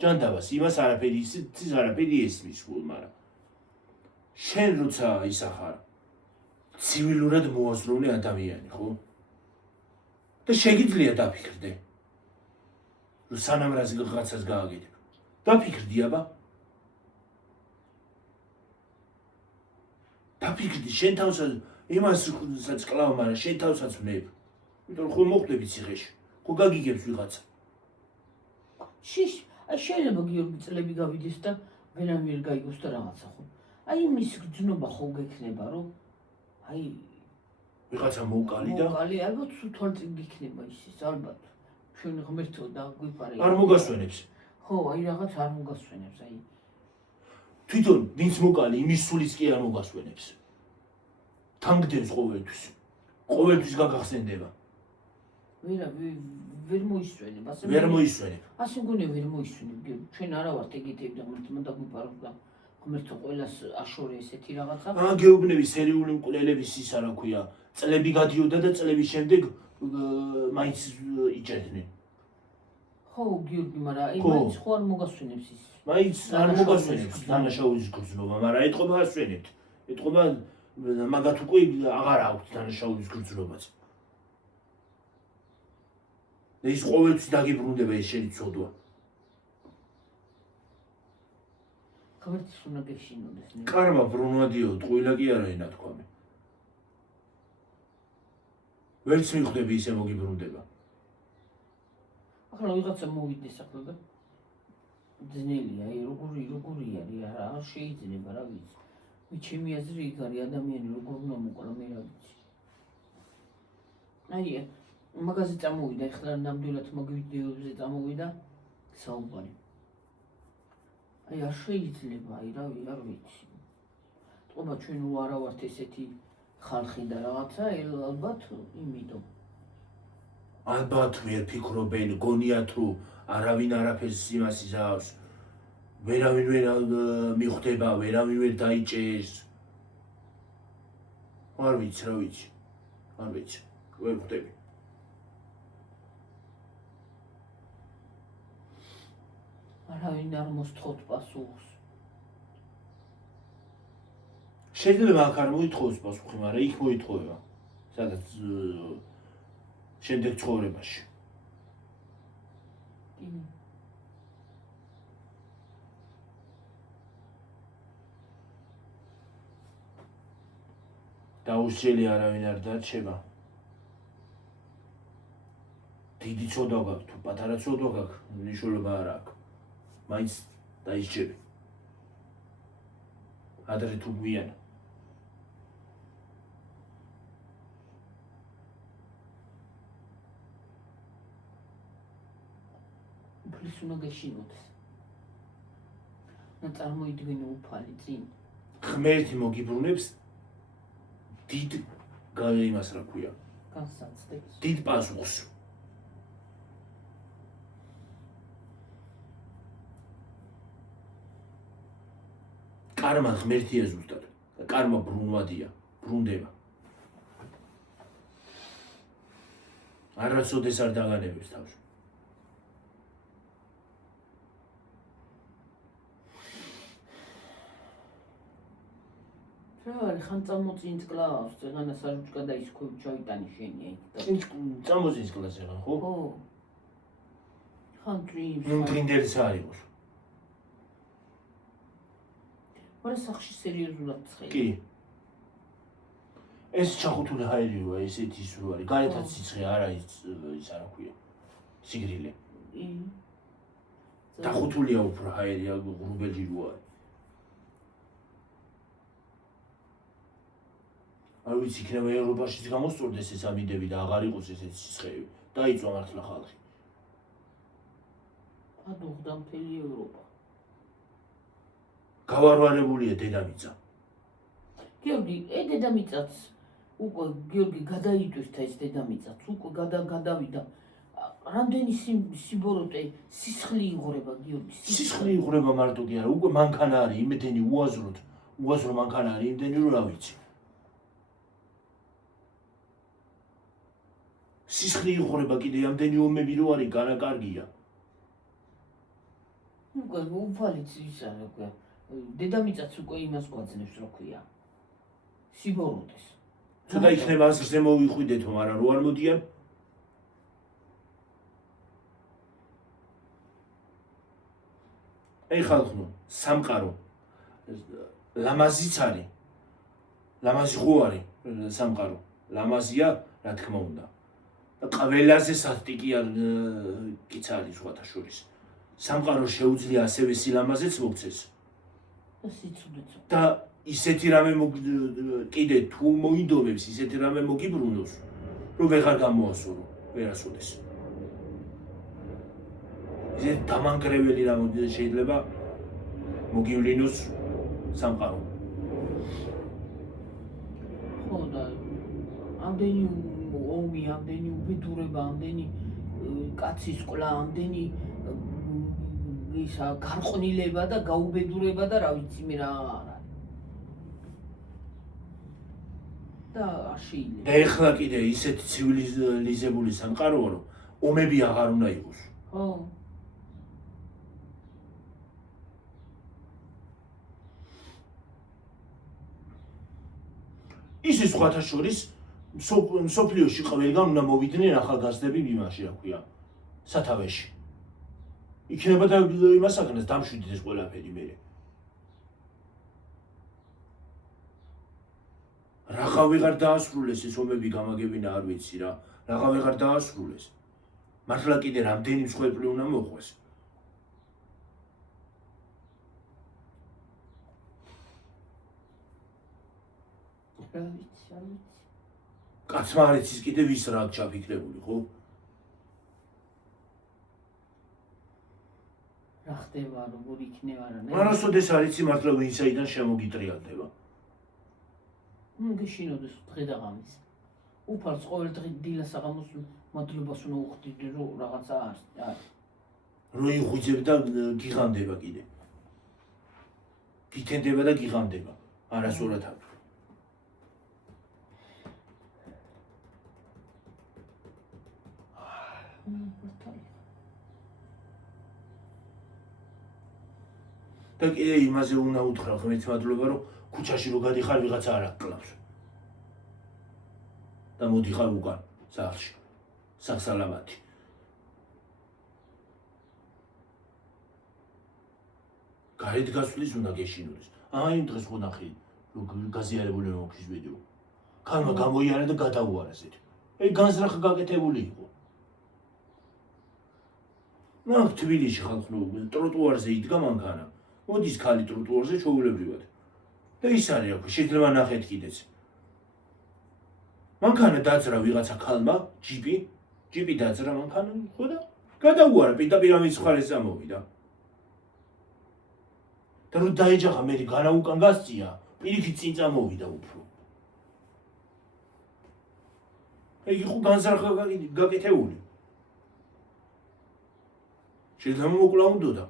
ჯანდაბას იმას არაფერი იცის არაფერი ესმის გულ მაგრამ შენ როცა ისახარ ცივილურად მოაზროვნე ადამიანი ხო და შეგიძლია დაფიქრდე სანამ რაღაცას გააგეთებ. დაფიქრდი აბა. დაფიქრდი შენ თავსაც იმასაც კლავ, მაგრამ შენ თავსაც ვნებ. იმიტომ რომ ხო მოხდები ციხეში. ხო გაგიგებს ვიღაცა. აი შეიძლება გიორგი წლები გავიდეს და ვენამი არ გაიგოს და რაღაცა ხო. აი იმის გძნობა ხო გექნება რომ აი ვიღაცა მოვკალი და მოვკალი ალბათ თვალწინ გიქნება ისიც ალბათ. ჩვენ ღმერთო და გვიფარე. არ მოგასვენებს. ხო, აი რაღაც არ მოგასვენებს, აი. თვითონ ვინც მოკალი, იმის სულიც კი არ მოგასვენებს. თანგდენს ყოველთვის. ყოველთვის გაგახსენდება. ვერ მოისვენებ, ასე. ვერ მოისვენებ. ასე მგონია ვერ მოისვენებ, ჩვენ არა ვართ ეგეთები და ღმერთმა და გვიფარო და ღმერთო ყველას აშორე ესეთი რაღაცა. გეუბნები სერიული მკვლელების ის არა ქვია. წლები გადიოდა და წლების შემდეგ მაინც იჭერდნენ. ხო, გიორგი, მაგრამ აი მაინც ხო არ მოგასვენებს ის. მაინც არ მოგასვენებს დანაშაულის გრძნობა, მაგრამ ეთყობა ასვენებთ. ეთყობა მაგათ უკვე აღარ აქვს დანაშაულის გრძნობაც. და ის ყოველთვის დაგიბრუნდება ეს შენი ცოდვა. ღმერთის უნდა გეშინოდეს. კარმა ბრუნვადიო, ტყუილა კი არა ენათქვამი. ვერც მიხვდები ისე მოგიბრუნდება. ახლა ვიღაცა მოვიდეს ახლა და ძნელია, აი როგორი არის, არ შეიძლება რა ვიცი. მე ჩემი აზრი იქ არის ადამიანი როგორ უნდა მოკლა მე რა ვიცი. აი მაგაზე წამოვიდა ეხლა ნამდვილად მაგ ვიდეოებზე წამოვიდა საუბარი. აი არ შეიძლება, აი რავი, არ ვიცი. თქობა ჩვენ არ ვართ ესეთი ხალხი და რაღაცა, ალბათ იმიტომ. ალბათ ვერ ფიქრობენ, გონიათ რომ არავინ არაფერს იმას იზავს. ვერავინ ვერ მიხვდება, ვერავინ ვერ დაიჭერს. არ ვიცი, რა ვიცი. არ ვიცი, ვერ ხვდები. არავინ არ მოსთხოვთ პასუხს. შეიძლება აქ არ მოითხოვოს პასუხი, მაგრამ იქ მოითხოვება. სადაც შემდეგ ცხოვრებაში. დაუსჯელი არავინ არ დარჩება. დიდი ცოდვა გაქვს თუ პატარა ცოდვა გაქვს, მნიშვნელობა არ აქვს. მაინც დაისჯები. ადრე თუ გვიან. უფლის უნდა გეშინოდეს. უნდა წარმოიდგინო უფალი წინ. ღმერთი მოგიბრუნებს დიდ იმას რა ქვია. განსაცდელს. დიდ პასუხს. კარმა ღმერთია ზუსტად. კარმა ბრუნვადია, ბრუნდება. არასოდეს არ დაგანებებს თავს. რა არის ხან წამოწინც კლავს, წეგანა სარუჭკა და ის ქვევ ჩავიტანი შენი აი. წამოწინს კლასზე ხან ხო? ხო. ხან წინს. ნუ ტრინდერს არ იყოს. მაგრამ სახში სერიოზულად ცხელი. კი. ეს ჩახუთული ჰაერია, ესეთი ის რო არის. გარეთაც სიცხე არ არის ის არა ქვია. სიგრილე. დახუთულია უფრო ჰაერია, ღრუბელი რო არის. არ ვიცი, იქნება ევროპაშიც გამოსწორდეს ეს ამინდები და აღარ იყოს ესეთი სიცხეები. დაიწვა მართლა ხალხი. ადუღდა მთელი ევროპა. გავარვარებულია დედამიწა. გიორგი, დედამიწაც უკვე გიორგი გადაიტვირთა ეს დედამიწაც, უკვე გადავიდა. რამდენი სიბოროტე, სისხლი იღვრება გიორგი. სისხლი იღვრება მარტო კი არა, უკვე მანქანა არის იმდენი უაზრო მანქანა არის იმდენი რომ რა ვიცი. სისხლი იღვრება კიდე ამდენი ომები რო არის, განაკარგია. უკვე უფალიც ის არა უკვე. დედამიწაც უკვე იმას გვაძლევს, რა ქვია. სიბოროტეს. ცოტა იქნება ასზე მოვიხვიდეთო, მაგრამ რო არ მოდიან. აი ხალხო, სამყარო ლამაზიც არის. ლამაზი ხო არის სამყარო. ლამაზია, რა თქმა უნდა. ყველაზე სასტიკი არც არის სხვათა შორის. სამყარო შეუძლია ასევე სილამაზეც მოგცეს. და ისეთი რამე კიდე თუ მოინდომებს, ისეთი რამე მოგიბრუნოს, რომ ვეღარ გამოასურო, ვერასოდეს. ისეთი დამანგრეველი რამ შეიძლება მოგივლინოს სამყარო. ხო და ამდენი ომი, ამდენი უბედურება, ამდენი კაცის ყლა, ამდენი ისა გარყვნილება და გაუბედურება და რა ვიცი მე რა არა. და შეიძლება. და ეხლა კიდე ისეთი ცივილიზებული სამყაროა, რომ ომები აღარ უნდა იყოს. ხო. ისე სხვათა შორის მსოფლიოში ყველგან უნდა მოვიდნენ ახალგაზრდები იმაში, რა ქვია, სათავეში. იქნება და იმას აკნეს დამშვიდდეს ეს ყველაფერი მე. რაღა ვეღარ დაასრულეს ეს ომები გამაგებინა არ ვიცი რა. რაღა ვეღარ დაასრულეს. მართლა კიდე რამდენი მსხვერპლი უნდა მოყვეს. რა ვიცი. კაცმა არ იცის კიდე ვის რა აქვს ჩაფიქრებული, ხო? რა ხდება, როგორ იქნება რა. არასოდეს არ იცი მართლა ვინ საიდან შემოგიტრიალდება. გეშინოდეს დღე და ღამის. უფალს ყოველ დღე დილას აღამოს მადლობას უნდა უხდიდე რომ რაღაცა არის. რო იღვიძებ და გიღამდება კიდე. გითენდება და გიღამდება. არასწორად აქვს. და კიდე იმაზე უნდა უთხრა ღმერთს მადლობა რომ ქუჩაში რო გადიხარ ვიღაცა არ აკლავს. და მოდიხარ უკან სახლში. სახსალამათი. გარეთ გასვლის უნდა გეშინოდეს. იმ დღეს ვნახე რომ გაზიარებული მომქრის ვიდეო. ქალმა გამოიარა და გადაუარა ზედ. განზრახ გაკეთებული იყო. თბილისში ხალხო ტროტუარზე იდგა მანქანა. მოდის ქალი ტროტუარზე ჩვეულებრივად. და ის არის აქ შეიძლება ნახეთ კიდეც. მანქანა დაძრა ვიღაცა ქალმა, ჯიპი დაძრა მანქანა, ხო და გადაუარა პირდაპირ ამის მხარეს ამოვიდა. და რო დაეჯახა მე განა უკან გასწია, პირიქით წინ წამოვიდა უფრო. იყო განზრახა გაკეთებული. შეიძლება მოკლაუნდოდა.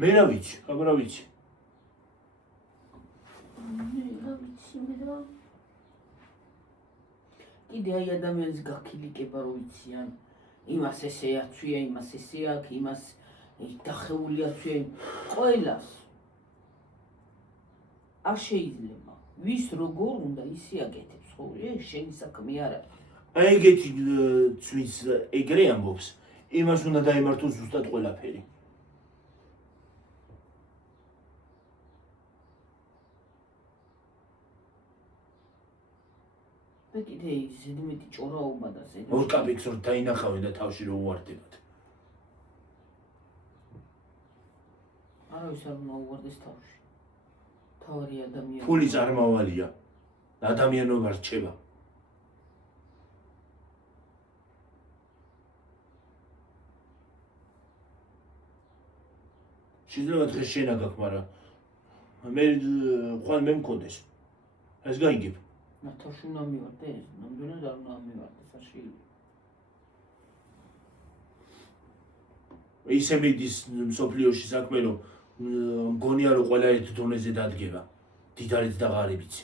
მე რა ვიცი, აბა ვიცი. კიდე აი ადამიანის გაქილიკება რო ვიციან, იმას ესე აცვია, იმას ესე აქ, იმას დახეული აცვია, ყველას არ შეიძლება. ვის როგორ უნდა ისე აკეთებს, ხო? შენი საქმე არ არის. აი ეგეთი ცვის ეგრე ამბობს, იმას უნდა დაემართოს ზუსტად ყველაფერი. და კიდე ზედმეტი ჭორაობა და ზედმეტი ორ კაპიკს რომ დაინახავენ და თავში რომ უვარდებათ. არავის არ უნდა უვარდეს თავში. თავი ადამიანი. ფული წარმავალია. ადამიანობა რჩება. შეიძლება დღეს შენა გაქვს, მაგრამ მე ხვალ მე მქონდეს. ეს გაიგებ. თავში უნდა მივარდეს, ნამდვილად არ უნდა მივარდეს, არ შეიძლება. ისე მიდის მსოფლიოში საქმე, რომ მგონია რომ ყველა ერთ დონეზე დადგება. დიდარიც და ღარიბიც.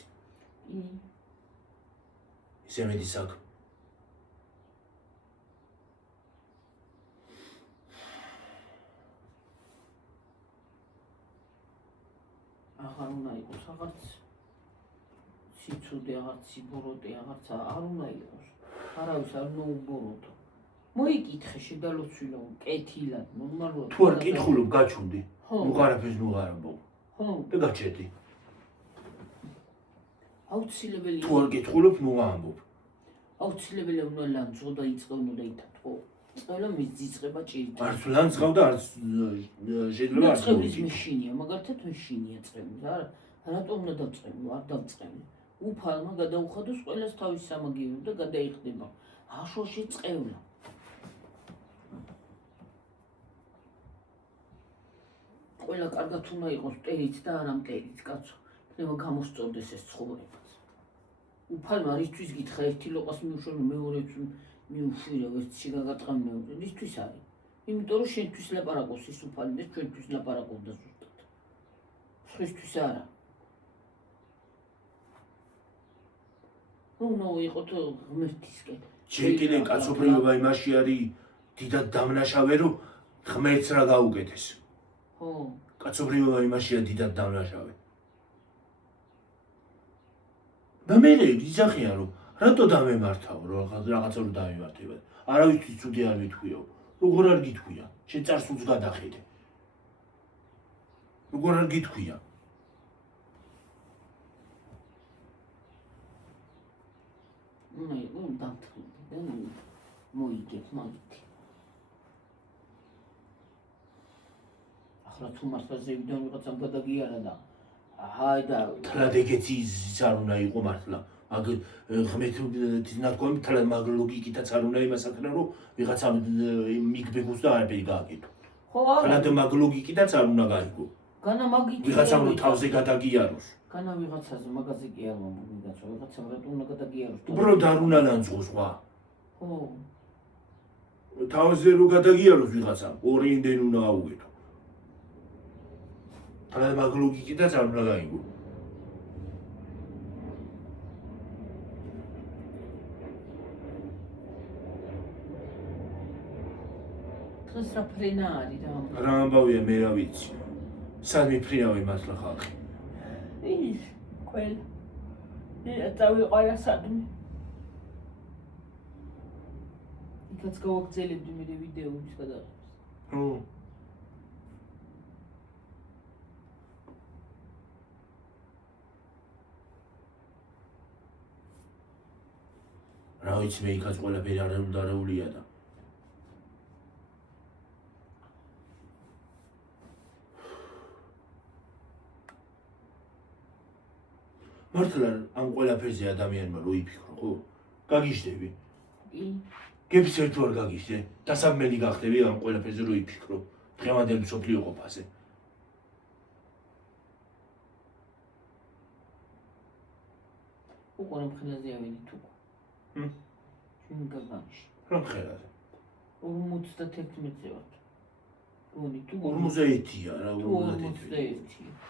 ისე მიდის საქმე. აღარ უნდა იყოს აღარც სიცუდი, აღარც სიბოროტე, აღარც არ უნდა იყოს. არავის არ უნდა უბოროტო. მოიკითხე შედალოცვილო, კეთილად, ნორმალურად. თუ არ კითხულობ, გაჩუნდი. უღარაფერს ნუღარაბო. ხო. და გაჩერდი. აუცილებელი. თუ არ კითხულობ, ნუღამბობ. აუცილებელი უნდა ლანძღო და იწყებნო და ითათო. ყველა მიძიწყება ჭირდება. არც ლანძღავ და არც შეიძლება არ წყევლის მეშინია, მაგალითად მეშინია წყევლის. რატომ უნდა დავწყევლო? არ დავწყევლო. უფალმა გადაუხადოს ყველას თავის სამაგიერო და გადაიხდება. აშოში წყევლა. ყველა კარგად უნდა იყოს მტერიც და არა მტერიც, კაცო. treba გამოსწორდეს ეს ცხოვრებაც. უფალმა რისთვის გითხრა ერთი ლოყას მიუშვენ, მეორეც მიუშვირა, ერთში გაგატყამ მეორე. რისთვის არის? იმიტომ რომ შენთვის ლაპარაკობს ის უფალი და ჩვენთვის ლაპარაკობდა ზუსტად. სხვისთვის არა. უნდა ვიყოთ ღმერთისკენ. ჯერ კიდე კაცობრიობა იმაში არის დიდად დამნაშავე, რომ ღმერთს რა გაუკეთეს. ხო. კაცობრიობა იმაშია დიდად დამნაშავე. და მე იზახია რომ რატო დამემართავ, რომ რაღაცა რომ დამემართებად. არავისთვის ცუდი არ მითქვიო. როგორ არ გითქვია? შენ წარსულს გადახედე. როგორ არ გითქვია? დამთხები და მოიგებ მაგითი. ახლა თუ მართლა ზევიდან ვიღაცამ გადაგიარა და აი და თლად ეგეთი ის არ უნდა იყო მართლა. მაგ ღმეთ ნათქვამი თლად მაგ ლოგიკითაც არ უნდა იმასაკრა რომ ვიღაცა მიგბეგოს და არაფერი გააკეთო. ხო თლად მაგ ლოგიკითაც არ უნდა გაიგო. განა მაგით ვიღაცამ რომ თავზე გადაგიაროს. განა ვიღაცაზე მაგაზე კი არ მომიგაცო ვიღაცამ რატო უნდა გადაგიაროს უბრალოდ არ უნდა ლანძღოს სხვა. ხო თავზე რომ გადაგიაროს ვიღაცამ ორი იმდენ უნდა აუგეთო. თლად მაგ ლოგიკითაც არ უნდა გაიგო. დღეს რა ფრენა არის რა ამბავია მე რა ვიცი. სად მიფრინავი მართლა ხალხი. ის ყველ წავიყარა სადმე იქაც გავაგრძელებდი მე ვიდეოების გადაღებას ხო რა ვიცი მე იქაც ყველაფერი არაუნდარაულია და მართლა ამ ყველაფერზე ადამიანმა რო იფიქრო, ხო? გაგიჟდები? კი გეფიცერ თუ არ გაგიჟდე? დასაბმელი გახდები ამ ყველაფერზე რო იფიქრო, დღევანდელ მსოფლიო ყოფაზე. უკვე მხელაზე ავიდით უკვე. ჩვენ გაგანში. რა მხელაზე? 51-ზე ვართ. გონი თუ 51-ია რა 51.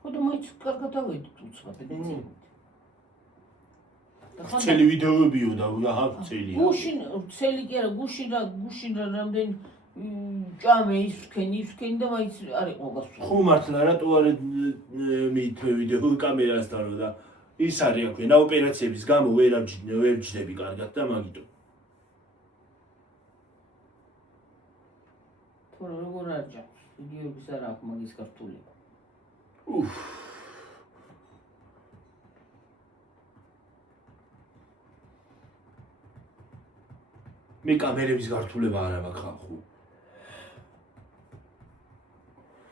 ხოდა მაინც კარგად ავედით უცხო ბედით. ცელი ვიდეოებიო და აჰა ცელია. გუშინ ცელი კი არა, გუშინ რა რამდენი ჭამე ისქენი და მაინც არ იყო გასული. ხო მართლა რატო არ მიითვე ვიდეო კამერასთან და ის არის აქვე და ოპერაციების გამო ვერ ჯდები კარგად და მაგიტო. თორე როგორ არ ჭამს? ვიდეოების არ აქვს მაგის გართულება. მე კამერების გართულება არ მაქვს ხალხო.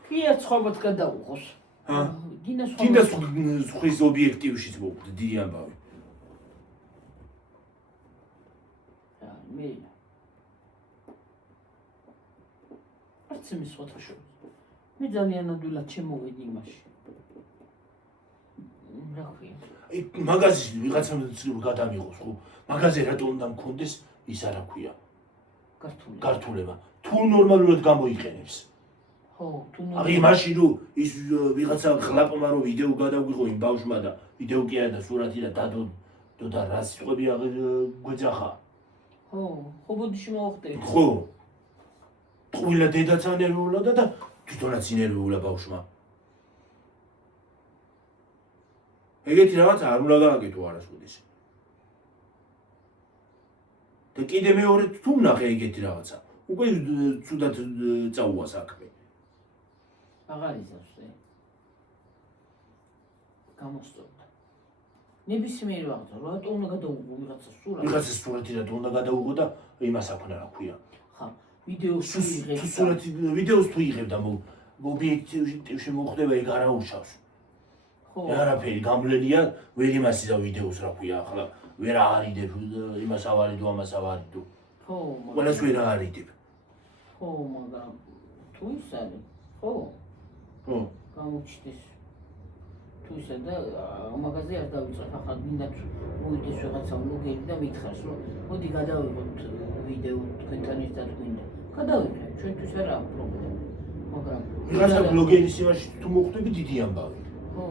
კია ცხოვრობთ გადაუღოს. ჰა? დინას დინდა სხვის ობიექტივშიც მოხვდი დიდი ამბავი. მე არც იმის ფოტოშოპ. მე ძალიან ადვილად შემოვედი იმაში. რა ქვია? აი მაღაზიაში ვიღაცამ გადამიღოს ხო? მაღაზია რატო უნდა მქონდეს ის არა ქვია. გართულება. თუ ნორმალურად გამოიყენებს. ხო, თუ აი მაშინ რომ ის ვიღაცა ხლაპმა რომ ვიდეო გადაგვიღო იმ ბავშვმა და ვიდეო კი არა და სურათი და დადო და რა სიტყვები გვეძახა. ხო, ხო ბოდიში მოვხდები. ხო. ყველა დედაც ანერვულა და თვითონაც ინერვიულა ბავშვმა. ეგეთი რაღაც არ უნდა გააკეთო არასოდეს. და კიდე მეორე თუ ნახე ეგეთი რაღაცა. უკვე ცუდად წაუვა საქმე. აღარ იზავს ე. გამოსწორდა. ნებისმიერ ვახტო, რატო უნდა გადაუღო ვიღაცა სურათი? ვიღაცა სურათი რატო უნდა გადაუღო და იმას აქვნა რა ქვია. ხა, ვიდეოს თუ იღებ. სურათი ვიდეოს თუ იღებ და ობიექტივში მოხდება ეგ არა უშავს. ხო. არაფერი გამლელია, ვერ იმას იზა ვიდეოს რა ქვია ახლა. ვერ არიდებ იმას ავარიდო, ამას ავარიდო. ხო, ყველას ვერ არიდებ. ხო, მაგრამ თუ ის არის, ხო? ხო. გამოჩნდეს. თუ ისა და მაღაზია არ დავიწყებ, ახლა მინდა მოვიდეს რაღაცა ბლოგერი და მითხარს, რომ მოდი გადავიღოთ ვიდეო თქვენთან ერთად გვინდა. გადავიღებ, ჩვენთვის არ აქვს პრობლემა. მაგრამ ვიღაცა ბლოგერის იმაში თუ მოხვდები დიდი ამბავი. ხო.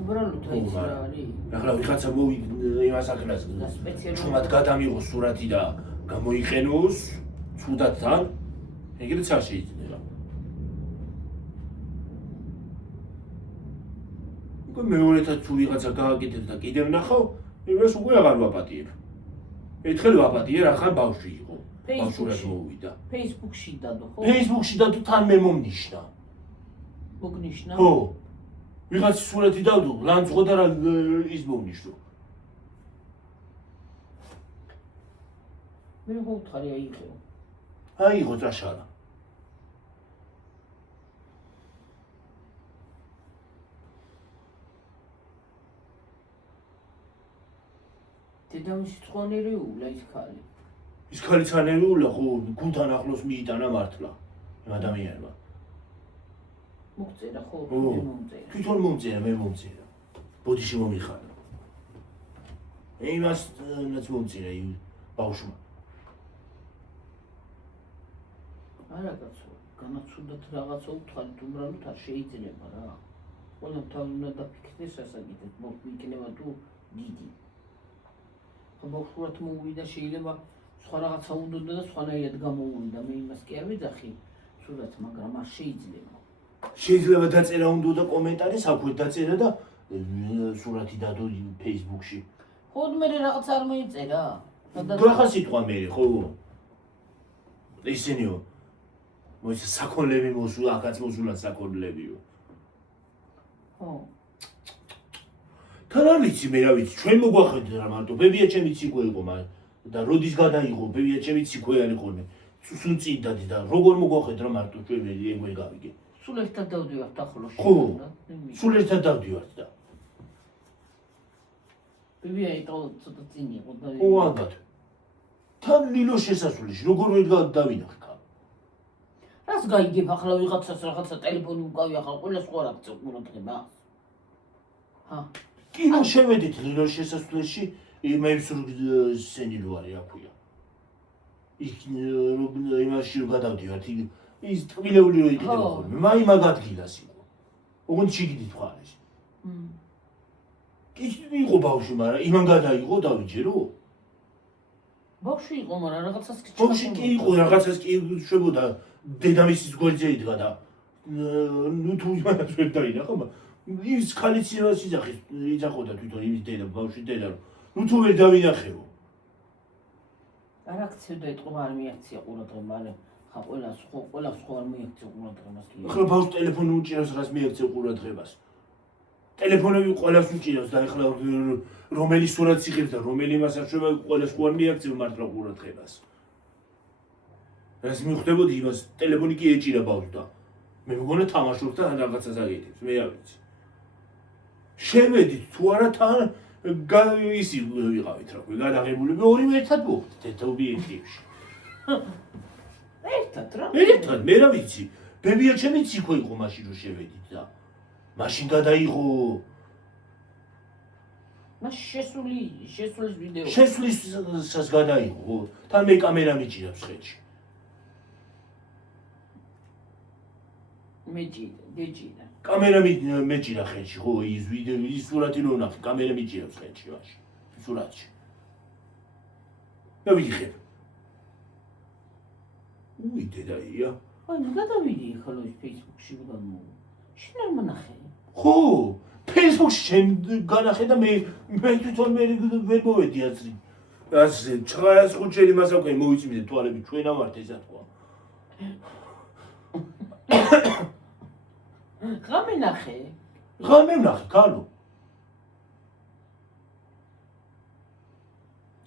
უბრალოდ აი ეს რა არის? ახლა ვიღაცა იმას აკნას. ჩუმად გადამიღოს სურათი და გამოიყენოს ცუდად თან. ეგრეც არ შეიძლება. უკვე მეორეთად თუ ვიღაცა გააკეთებ და კიდევ ნახავ, იმას უკვე აღარ ვაპატიებ. ერთხელ ვაპატიე, რახან ბავშვი იყო. ბავშვურად მოვიდა. Facebook-ში დადო, ხო? Facebook-ში და თუ თან მე მომნიშნა. მოგნიშნა? ხო. ვიღაცის სურათი დავდო, ლანძღო და რა ის მომნიშნო. მე ვუთხარი აიღო. აიღო წაშალა. დედამისი ცხონერიულა ის ხალი. ის ხალი ცანერიულა ხო გუნთან ახლოს მიიტანა მართლა იმ ადამიანმა. მოგწერა ხო მომწერა. თვითონ მომწერა, მე მომწერა. ბოდიში მომიხარა. იმასაც მომწერა იმ ბავშვმა. არა კაცო, განაცუდათ რაღაცა უთხარით უმრავლოდ არ შეიძლება რა. ყველა თავი უნდა დაფიქრდეს ასაკეთებს, მოგიქნება თუ დიდი. ბავშვურად მოვიდა შეიძლება სხვა რაღაცა უნდა და სხვანაირად გამოუვიდა, მე იმას კი არ ვიძახი, სულაც, მაგრამ არ შეიძლება. შეიძლება დაწერა უნდა და კომენტარი საქვე დაწერა და სურათი დადო Facebook-ში. ხო, მე რაღაც არ მეიწერა. გახა სიტყვა მე ხო? ისინიო. მოიცა საქონლები მოსულა, აქაც მოსულა საქონლებიო. ხო. თან არ ვიცი მე რა ვიცი, ჩვენ მოგვახედე რა მარტო, ბებია ჩემი ციქვე იყო მაგ და როდის გადაიღო, ბებია ჩემი ციქვე არის ხოლმე. სულ წინდადი და როგორ მოგვახედე რა მარტო ჩვენ ეგვე გავიგე. სულ ერთად დავდივართ ახლოში. ხო. სულ ერთად დავდივართ და. ბებია იტყო ცოტა წინ იყო და ო ალბათ. თან ლილოს შესასვლელში როგორ ვერ დავინახე ხა. რას გაიგებ ახლა ვიღაცას რაღაცა ტელეფონი უკავი ახლა ყველა სხვა რაღაცა ყურადღება. ჰა. კინო შევედით ლილოს შესასვლელში, იმებს სცენი რო არის აქვია. იქ იმაში რო გადავდივართ, ის ტყილეული რო იყიდება ხოლმე, მაი მაგ ადგილას იყო. ოღონდ შიგნით ხარეს. ის იყო ბავშვი, მაგრამ იმან გადაიღო დავიჯერო. ბავშვი იყო, მაგრამ რაღაცას კი ბავშვი კი იყო, რაღაცას კი შვებოდა, დედამისის გვერდზე იდგა და ნუ თუ იმანაც ვერ დაინახა, ის ხალიციას იძახოდა თვითონ იმის დედა, ბავშვი დედა, ნუ თუ ვერ დავინახეო. არ აქცევდა ეტყობა არ მიაქცია ყურადღება, მაგრამ ხა ყველა სხვა არ მიაქცია ყურადღებას კი. ახლა ბავშვს ტელეფონი უჭირავს, რას მიაქცევ ყურადღებას. ტელეფონები ყველას უჭირავს და ახლა რომელი სურათს იღებს და რომელი მას არჩევა ყველას ხო არ მიაქცევ მართლა ყურადღებას. რას მიხვდებოდი იმას ტელეფონი კი ეჭირა ბავშვს და მე მგონია თამაშობს და რაღაცას აკეთებს, მე არ ვიცი. შევედით თუ არა თან ისი ვიყავით რა ქვია, გადაღებული მე ორივე ერთად მოვხდით ერთ ობიექტივში. ერთად რა? ერთად, მე რა ვიცი. ბებია ჩემი ციქვე იყო მაშინ რომ შევედით და მაშინ გადაიღო მას შესulis ვიდეო. შესვლისას გადაიღო, თან მე კამერა მიჭირავს ხელში. მეჭირა. კამერა მეჭირა ხელში, ხო, ის ვიდეო, ის სურათი რო ვნახე, კამერა მიჭირავს ხელში მაშინ, სურათში. და ვიღებ. უი დედაია. აი, გადავიდი ხოლმე Facebook-ში ვიგამო. შენ არ მონახე? ხო, Facebook-ში შენ განახე და მე თვითონ ვერ მოვედი აზრი. ასე 905 ჯერ იმას აქვე მოვიწმინდე თვალები, ჩვენა ვართ ესა თქვა. ღამე ნახე? ღამე ვნახე, კალო.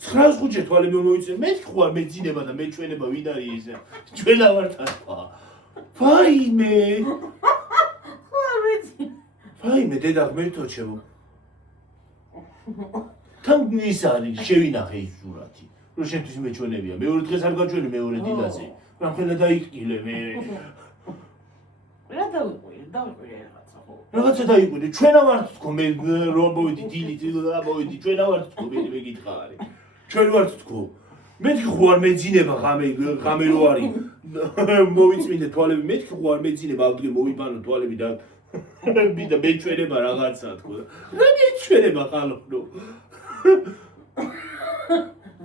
905 თვალები მოვიწმინდე, მე თქვა მეძინება და მე ჩვენება ვინ არის ესე? ჩვენა ვართ თქვა. ვაიმე. ვაიმე დედა ღმერთო ჩემო. თან ის არის შევინახე ის სურათი. რომ შენთვის მეჩვენებია. მეორე დღეს არ გაჩვენე მეორე დილაზე. რამხელა დაიყილე მე. რა დავიყვირე რაღაცა ხო. რაღაცა დაიყვირე. ჩვენა ვართ თქო მე რომ მოვიდი დილით მოვიდი ჩვენა ვართ თქო მე გითხარი. ჩვენ ვართ თქო. მეთქი ხო არ მეძინება ღამე რო არის. მოვიწმინდე თვალები მეთქი ხო არ მეძინება ავდგე მოვიბანო თვალები და მიდა მეჩვენება რაღაცა თქო. რა მეჩვენება ხალხო.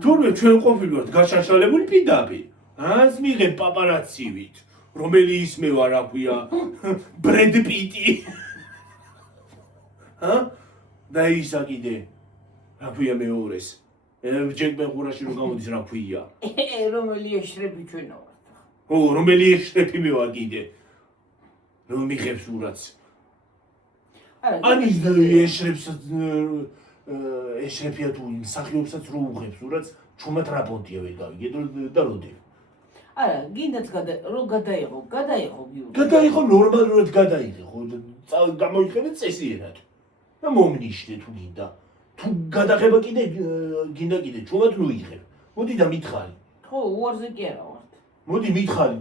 თურმე ჩვენ ყოფილვართ გაშაშალებული პირდაპირ. ას მიღებ პაპარაცივით. რომელი ისმე ვარ აქვია ბრედ პიტი. ჰა? და ისა კიდე. აქვია მეორეს. ჯეკ მეხურაში რომ გამოდის რა ქვია. რომელი ეშრები ჩვენა ვართ. ო, რომელი ეშრები მე ვარ კიდე. რომ მიღებს ურაც. არა, ან ის ეშრებს ეშრეფია თუ იმ სახიობსაც რო უღებს, რაც ჩუმად რაპონტია ვერ გავიგე და როდი. არა, გინდათ რომ გადაიღო გიური. გადაიღო ნორმალურად გადაიღო, გამოიყენეთ წესიერად. და მომნიშნე თუ გინდა. თუ გადაღება გინდა კიდე ჩუმად ნუიღებ. მოდი და მითხარი. ხო, უარზე კი არა ვარ. მოდი მითხარი,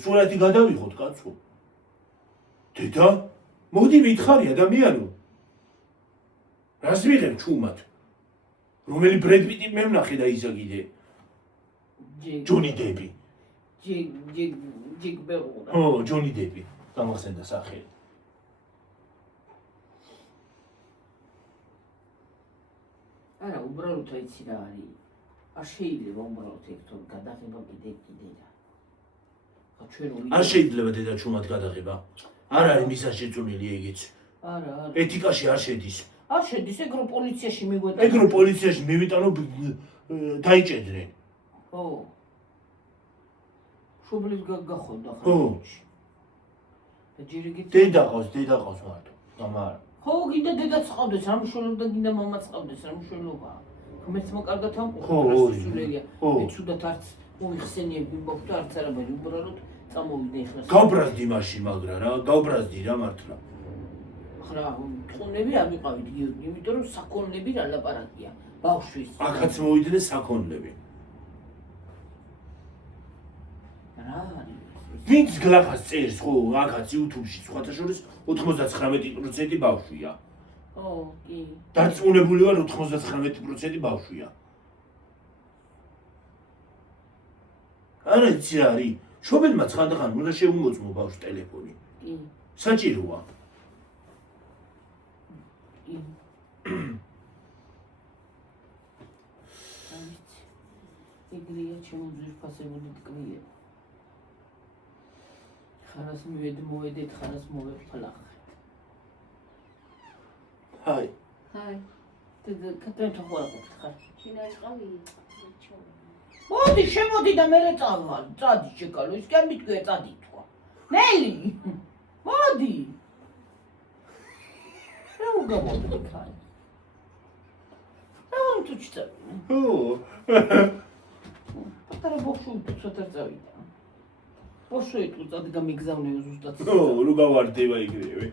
სურათი გადავიღოთ კაცო. დედა, მოდი მითხარი ადამიანო. რას ვიღებ ჩუმად? რომელი ბრედ პიტი მე ვნახე და ისა კიდე. ჯონი დეპი. ჯიგ ბეღურა. ო, ჯონი დეპი. გამახსენდა სახელი. არა, უბრალოდ აიცი რა არის. არ შეიძლება უბრალოდ ეგ თორე გადაღება კიდე და. ხა ჩვენ არ შეიძლება დედა ჩუმად გადაღება. არ არის მისას შეწუნილი ეგეც. არა. ეთიკაში არ შედის. არ შედის, ეგ რო პოლიციაში მიგვეტანა. ეგ რო პოლიციაში მივიტანო დაიჭედრენ. ხო. შუბლის გახონდა ხა. ხო. და ჯერ იგი დედა ყავს მარტო. გამარა. ხო, გინდა დედაც ყავდეს, რა მშველობა და გინდა მამაც ყავდეს, რა მშველობა. ხმეც მოკარგათ ამ სულელია. მე თუდად არც მოიხსენიებ იმ ბავშვს და არც არაბერი, უბრალოდ წამოვიდე ეხლა. გავბრაზდი მაშინ, მაგრამ რა, გავბრაზდი რა მართლა. ხა, თხოვნები არ ვიყავით გიორგი, იმიტომ რომ საქონლები რა ლაპარაკია, ბავშვის. აქაც მოვიდნენ საქონლები. რა არის? ვინც გლახას წერს ხო, აქაც YouTube-ში სხვათა შორის 99% ბავშვია. ო, კი. დარწმუნებული ვარ 99% ბავშვია. არა იცი რა არის? შობელმა ხანდახან უნდა შეუმოწმო ბავშვს ტელეფონი. კი. საჭიროა. კი. ეგრეა ჩემო ძვირფასებული ტკბილი. ხარას მოვედეთ, ხარას მოვეფლახ. ჰაი. ჰაი. კატენ თხოვარაკეთ ხარ. შინა იყავი? მოდი, შემოდი და მერე წავალ. წადი შეკალო, ის კი არ მიტყვია წადი თქვა. ნელი. მოდი. რა უგამოდი ხარ? რა თუ ჩწა? ო. პატარა ბოშუ ცოტა წავიდა. ბოშუ იტყვი წადი გამიგზავნე ზუსტად. ო, რო გავარდება იგრევე.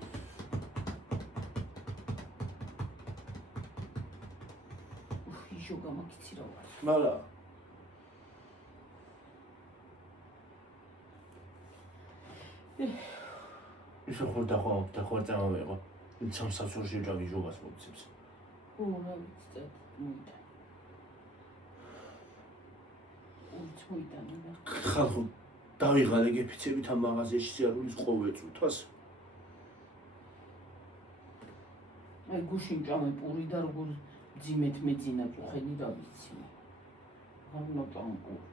იშო გამაკიცი რა ვარ. მარა. ისო ხო და ხო წამოვეღო. იმ სამსახურში ჯავი ჟოგას მოგცემს. ო, რა ვიცი, მოიდა. მოიტანა. ხალხო დავიღალე გეფიცებით ამ მაღაზიაში სიარულის ყოველ წუთას. აი გუშინ ჭამე პური და როგორ ძიმეთ მეძინა წუხენი და ვიცი. არ ნოტამ პური.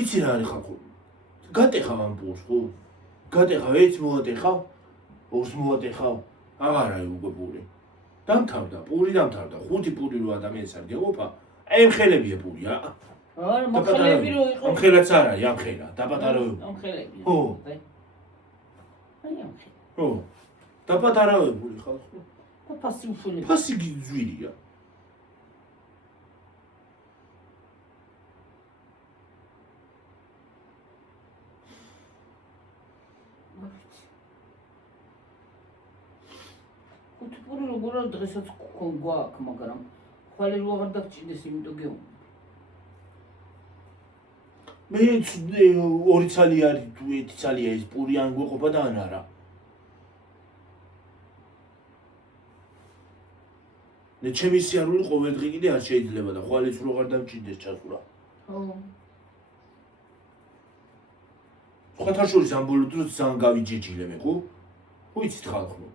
იცი რა არის ხალხო? გატეხავ ამ პურს ხო? გატეხავ, ეც მოატეხავ, ორს მოატეხავ. აღარ არის უკვე პური. დამთავრდა, პური დამთავრდა. 5 პური რო ადამიანს არ გეყოფა, აი მხელებია პური, აა. არა, მოხელები რო იყო. ამხელაც არ არის, ამხელა, დაპატაროებული. ამხელებია. ხო. აი ამხელა. ხო. დაპატაროებული ხალხო. და ფასი უშულები. ფასი ძვირია. ხუთი როგორ არის დღესაც გვაქვს, მაგრამ ხვალე რო აღარ დაგჭირდეს, იმიტომ გეუბნები. მე 2 ცალი არის თუ 1 ცალია ეს პური ან გვეყოფა და ან არა. მე ჩემი სიარული ყოველ დღე კიდე არ შეიძლება და ხვალეც რო აღარ დამჭირდეს ჩასურა. ხო. სხვათა შორის ამ ბოლო დროს ძალიან გავიჯეჯილე მე, ხო? ხო იცით ხალხო.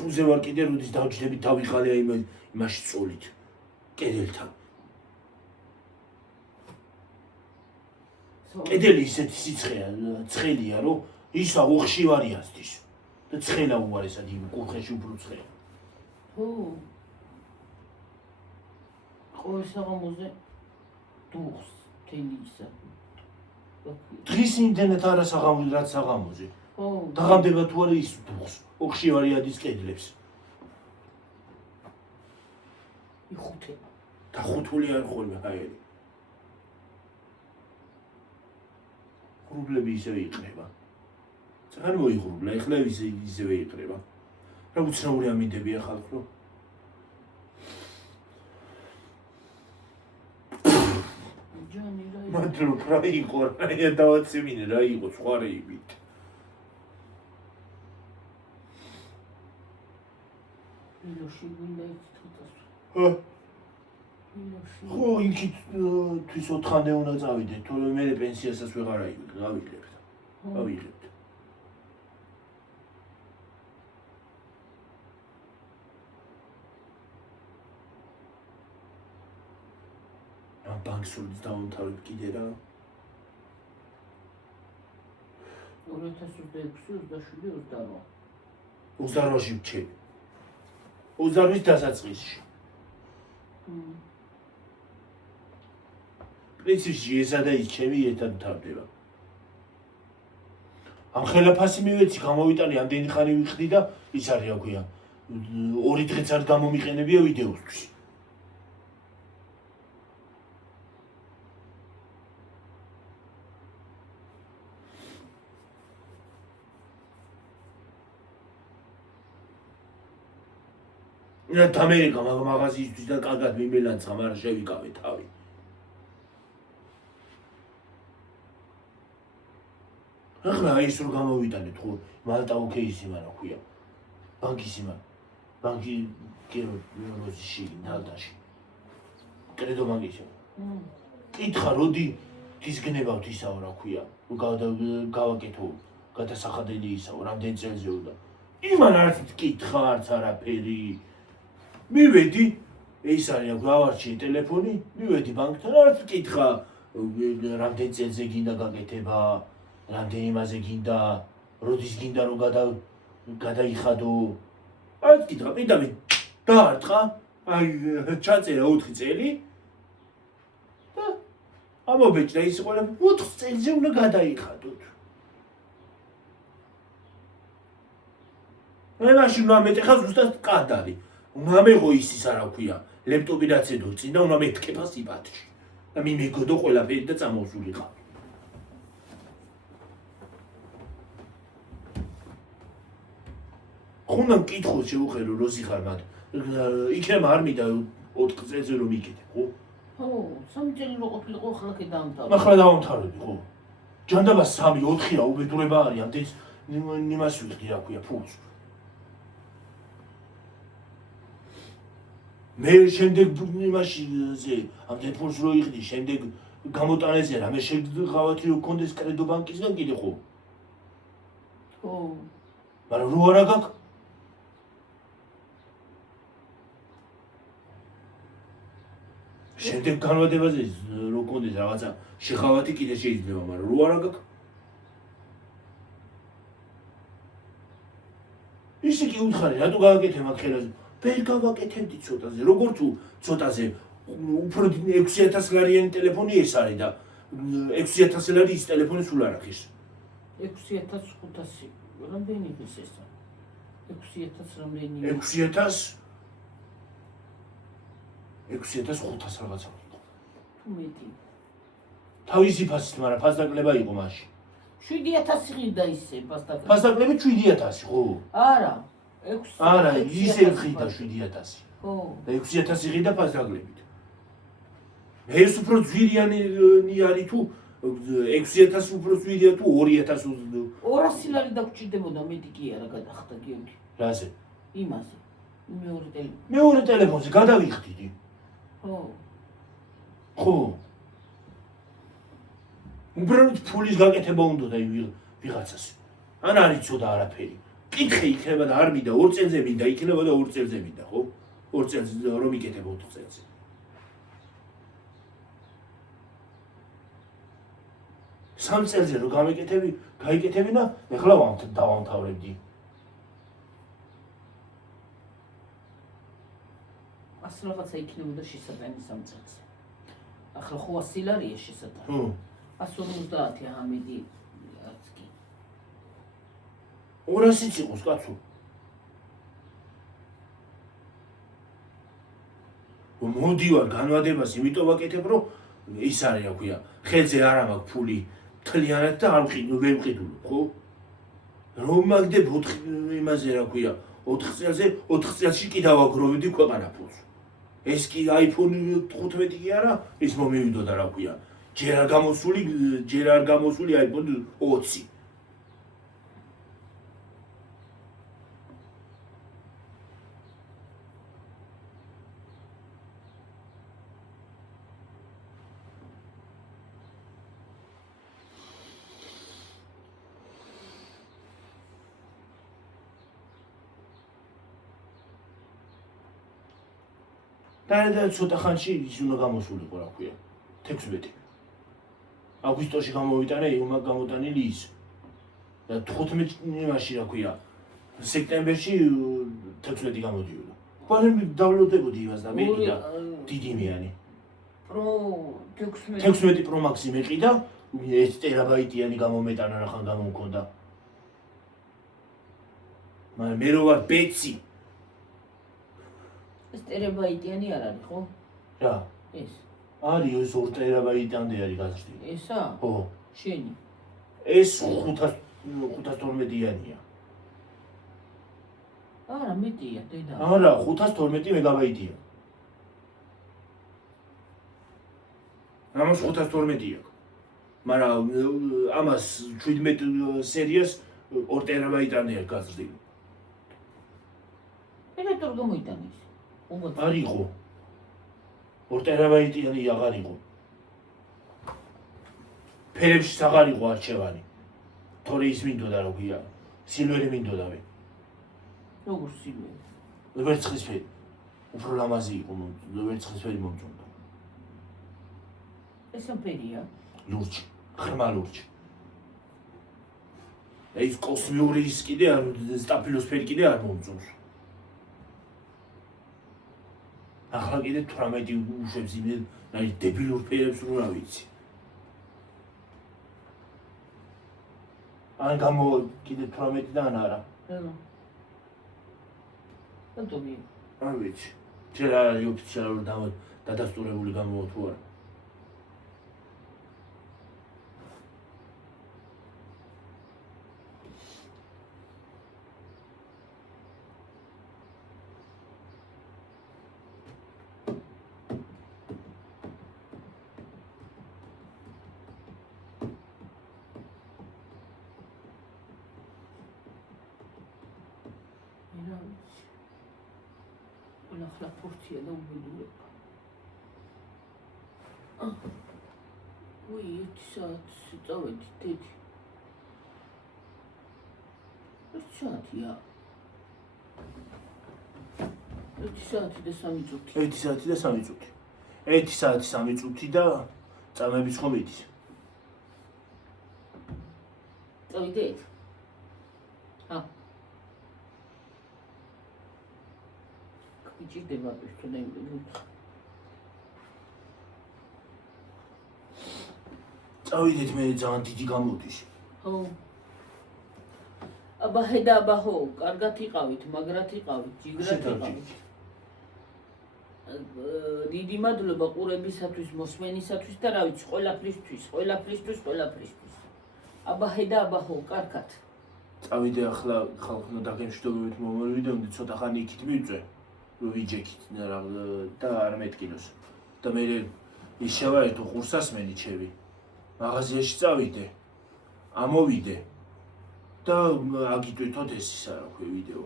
სულზე ვარ კიდე როდის დავჯდებით დავიღალე იმაში წოლით. კედელთან. კედელი ისეთი სიცხეა, ცხელია, რომ ისა უხშივარი ასდის. და ცხელა უარესად იმ კუთხეში უფრო ცხელა. ხო. ყოველ საღამოზე დუხს თელი ისა. დღის იმდენად არა საღამოზე, რაც საღამოზე. ხო. დაღამდება თუ არა ის დუხს. ოქში ვარიანტის კედლებს. იხუთება. დახუთული არ ხოლმე ჰაერი. ღრუბლები ისევე იყრება. წაღარ მოიღრუბლა, ეხლა ისევე იყრება. რა უცნაური ამინდებია ხალხო. ჯანი რა მადლობ რა იყო, რა დავაცემინე რა იყო სხვა რეებით. ილოში გვინდა იცოთას. ხო, ილოში. ხო, იქით თვის 4-მდე უნდა წავიდეთ, თორემ მე პენსიასაც ვეღარ ავიღებთ. ავიღებთ. ბანკსურს დავამთავრებ კიდე რა. 2026-28. 28-ში ვჩები. 28-ის დასაწყისში. პრინციპში ესა და ის ჩემი ერთად მთავრდება. ამ ხელაფასი მივეცი, გამოვიტანი ამდენი ხანი ვიხდი და ის არის რა ქვია. 2 დღეც არ გამომიყენებია ვიდეოსთვის. ამერიკა მაღაზიისთვის და კარგად მიმელანცა, მაგრამ შევიკავე თავი. ახლა ის რო გამოვიტანეთ, ხო, მალტა ოკეისი მაგრამ ქვია. ბანკის იმა. ბანკი კეროზში, ნალდაში. კრედო ბანკში. კითხა, როდი დისგნებავთ ისაო რა ქვია. გავაკეთო, გადასახადელი ისაო, რამდენი წელზეო და იმან არც კითხა, არც არაფერი. მივედი, ეს არის გავარჩიე ტელეფონი, მივედი ბანკთან, არც კითხა, რამდენი წელზე გინდა გაკეთება, რამდენი იმაზე გინდა, როდის გინდა რომ გადაიხადო. არც კითხა, პირდაპირ დაარტყა, აი ჩაწერა 4 წელი და ამობეჭდა ის ყველა 4 წელზე უნდა გადაიხადოთ. მე მაშინ უნდა მეტეხა ზუსტად კადარი. უნდა მეღო ის არა ქვია, ლეპტოპი რაც ედო წინ და უნდა მეთქება სიბათში. და მიმეგოდო ყველაფერი და წამოვსულიყავ. ხუნდა მკითხოს შეუხედო როზი ხარ მათ. იქნება არ მინდა 4 წელზე რომ იკეთებ, ხო? ხო, 3 წელი რო ყოფილიყო, ახლა კი დაამთავრე. ახლა დავამთავრები, ხო? ჯანდაბა 3-4-რა უბედურება არის, ამდენს იმას ვიხდი რა ქვია, ფულს. მე შემდეგ იმაშიზე ამდენ ფულს რო იხდი, შემდეგ გამოტანაზე რამე შეღავათი რო კონდეს კრედო ბანკისგან კიდე ხო? ხო. მაგრამ რო არა გაქვს შემდეგ განვადებაზე რო კონდეს რაღაცა შეღავათი კიდე შეიძლება, მაგრამ რო არა გაქვს ისე კი უთხარი, რატო გავაკეთე მაგ ხელაზე? ვერ გავაკეთებდი ცოტაზე, როგორ თუ ცოტაზე უფრო 6000 ლარიანი ტელეფონი ეს არის და 6000 ლარი ის ტელეფონი სულ არ ახის. 6500. რამდენი ის ესა? 6000 რამდენი? 6500 რაღაცა იყო. თუ მეტი. თავისი ფასით, მაგრამ ფასდაკლება იყო მაშინ. 7000 ღირდა ისე ფასდაკლება. ფასდაკლები 7000, ხო? არა. 6. არა, ისე ღირდა 7000. ხო. და 6000 ღირდა ფასდაკლებით. მე ეს უფრო ძვირიანი არის თუ 6000 უფრო ძვირია თუ 2000 200 ლარი დაგჭირდებოდა, მეტი კი არა გადახდა გიორგი. რაზე? იმაზე. მეორე ტელეფონი. მეორე ტელეფონზე გადავიხდიდი. ხო. ხო. უბრალოდ ფულის გაკეთება უნდა და ვიღაცას. ან არ იცოდა არაფერი. კითხე იქნება და არ მინდა 2 წელზე მინდა, იქნება და 2 წელზე მინდა, ხო? 2 წელზე რომ იკეთებ 4 წელზე. სამ წელზე რომ გაიკეთები და ეხლა დავამთავრებდი. ასე რაღაცა იქნებოდა შესატანი 3 წელზე. ახლა ხო 100 ლარია შესატანი. ხო. 150 ამედი არც კი 200-იც იყოს კაცო. მოდივარ განვადებას იმიტომ ვაკეთებ, რომ ის არის, რა ქვია, ხელზე არ მაქვს ფული მთლიანად და არ ვერ ვყიდულობ, ხო? რომ მაგდებ 4 იმაზე, რა ქვია, 4 წელზე, 4 წელში კი დავაგროვებდი ქვეყანა ფულს. ეს კი iPhone 15 კი არა, ის მომივიდოდა, რა ქვია. ჯერ არ გამოსული iPhone 20. და ცოტა ხანში ის უნდა გამოსულიყო, რა ქვია, 16. აგვისტოში გამოვიტანე, იმაგ გამოტანილი ის. და 15 იმაში, რა ქვია, სექტემბერში 16 გამოდიოდა. ყველემ დავლოდებოდი იმას და მეყიდა დიდიმიანი. Pro 16 16 Pro Max მეყიდა, 1 ტერაბაიტიანი გამომეტანა რახან გამომქონდა. მაგრამ მე რო ვარ ბეცი. ეს ტერაბაიტიანი არ არის, ხო? რა? ეს. არის ეს 2 ტერაბაიტამდე არის გაზრდილი. ესა? ხო. შენი. ეს 512-იანია. არა, მეტია, დედა. არა, 512 მეგაბაიტია. ამას 512 აქვს. მაგრამ ამას 17 სერიას 2 ტერაბაიტამდე არის გაზრდილი. ელექტრო გამოიტანე ის. არ იყო. 2 ტერაბაიტიანი აღარ იყო. ფერებში აღარ იყო არჩევანი. თორე ის მინდოდა, რა ქვია, სილვერი მინდოდა მე. როგორ სილვერი? ვერცხლისფერი. უფრო ლამაზი იყო, ვერცხლისფერი მომწონდა. ეს ამფერია? ლურჯი, ღრმა ლურჯი. ეს კოსმიური ის კიდე არ სტაფილოსფერი კიდე არ მომწონს. ახლა კიდე 18 უშვებს იმ დებილურ ფერებს რო რა ვიცი. ან გამო კიდე 18-დან არა. რა. რატომი? არ ვიცი. ჯერ არის ოფიციალური დადასტურებული გამოვა თუ არა. ახლა ფორცია და უბედურება. უი, 1 საათი წავედი, დედი. 1 საათია. 1 საათი და 3 წუთი. 1 საათი და 3 წუთი. 1 საათი 3 წუთი და წამების ხომ მიდის. წავიდეთ? იჭირდება თუნდაც იმდენი. წავიდეთ მე ძალიან დიდი გამოდის. ხო. აბა ხედა აბა ხო, კარგად იყავით, მაგრად იყავით, ჯიგრად იყავით. დიდი მადლობა ყურებისათვის, მოსმენისათვის და რა ვიცი, ყველაფრისთვის. აბა ხედა აბა ხო, კარგად. წავიდე ახლა ხალხმა დაგემშვიდობებით მომოვიდე, ცოტა ხანი იქით მივწვე. ვიჯექით და არ მეტკინოს. და მე ის შევაერთო ყურსასმენი ჩემი. მაღაზიაში წავიდე. ამოვიდე. და აგიტვეთოთ ეს ისა რა ქვია ვიდეო.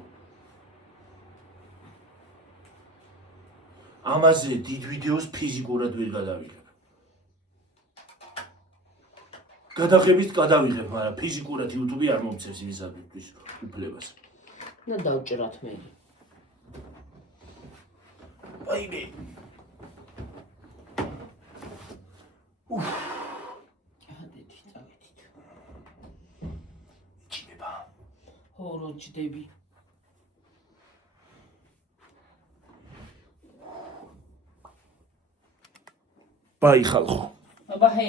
ამაზე დიდ ვიდეოს ფიზიკურად ვერ გადავიღებ. გადაღებით გადავიღებ, მაგრამ ფიზიკურად YouTube-ი არ მომცემს იმისათვის უფლებას. და დავჭრათ მე. აიმე. გადედით, წავედით. ჭიმება. ხო, როჯდები. ბაი ხალხო. აბა ჰე.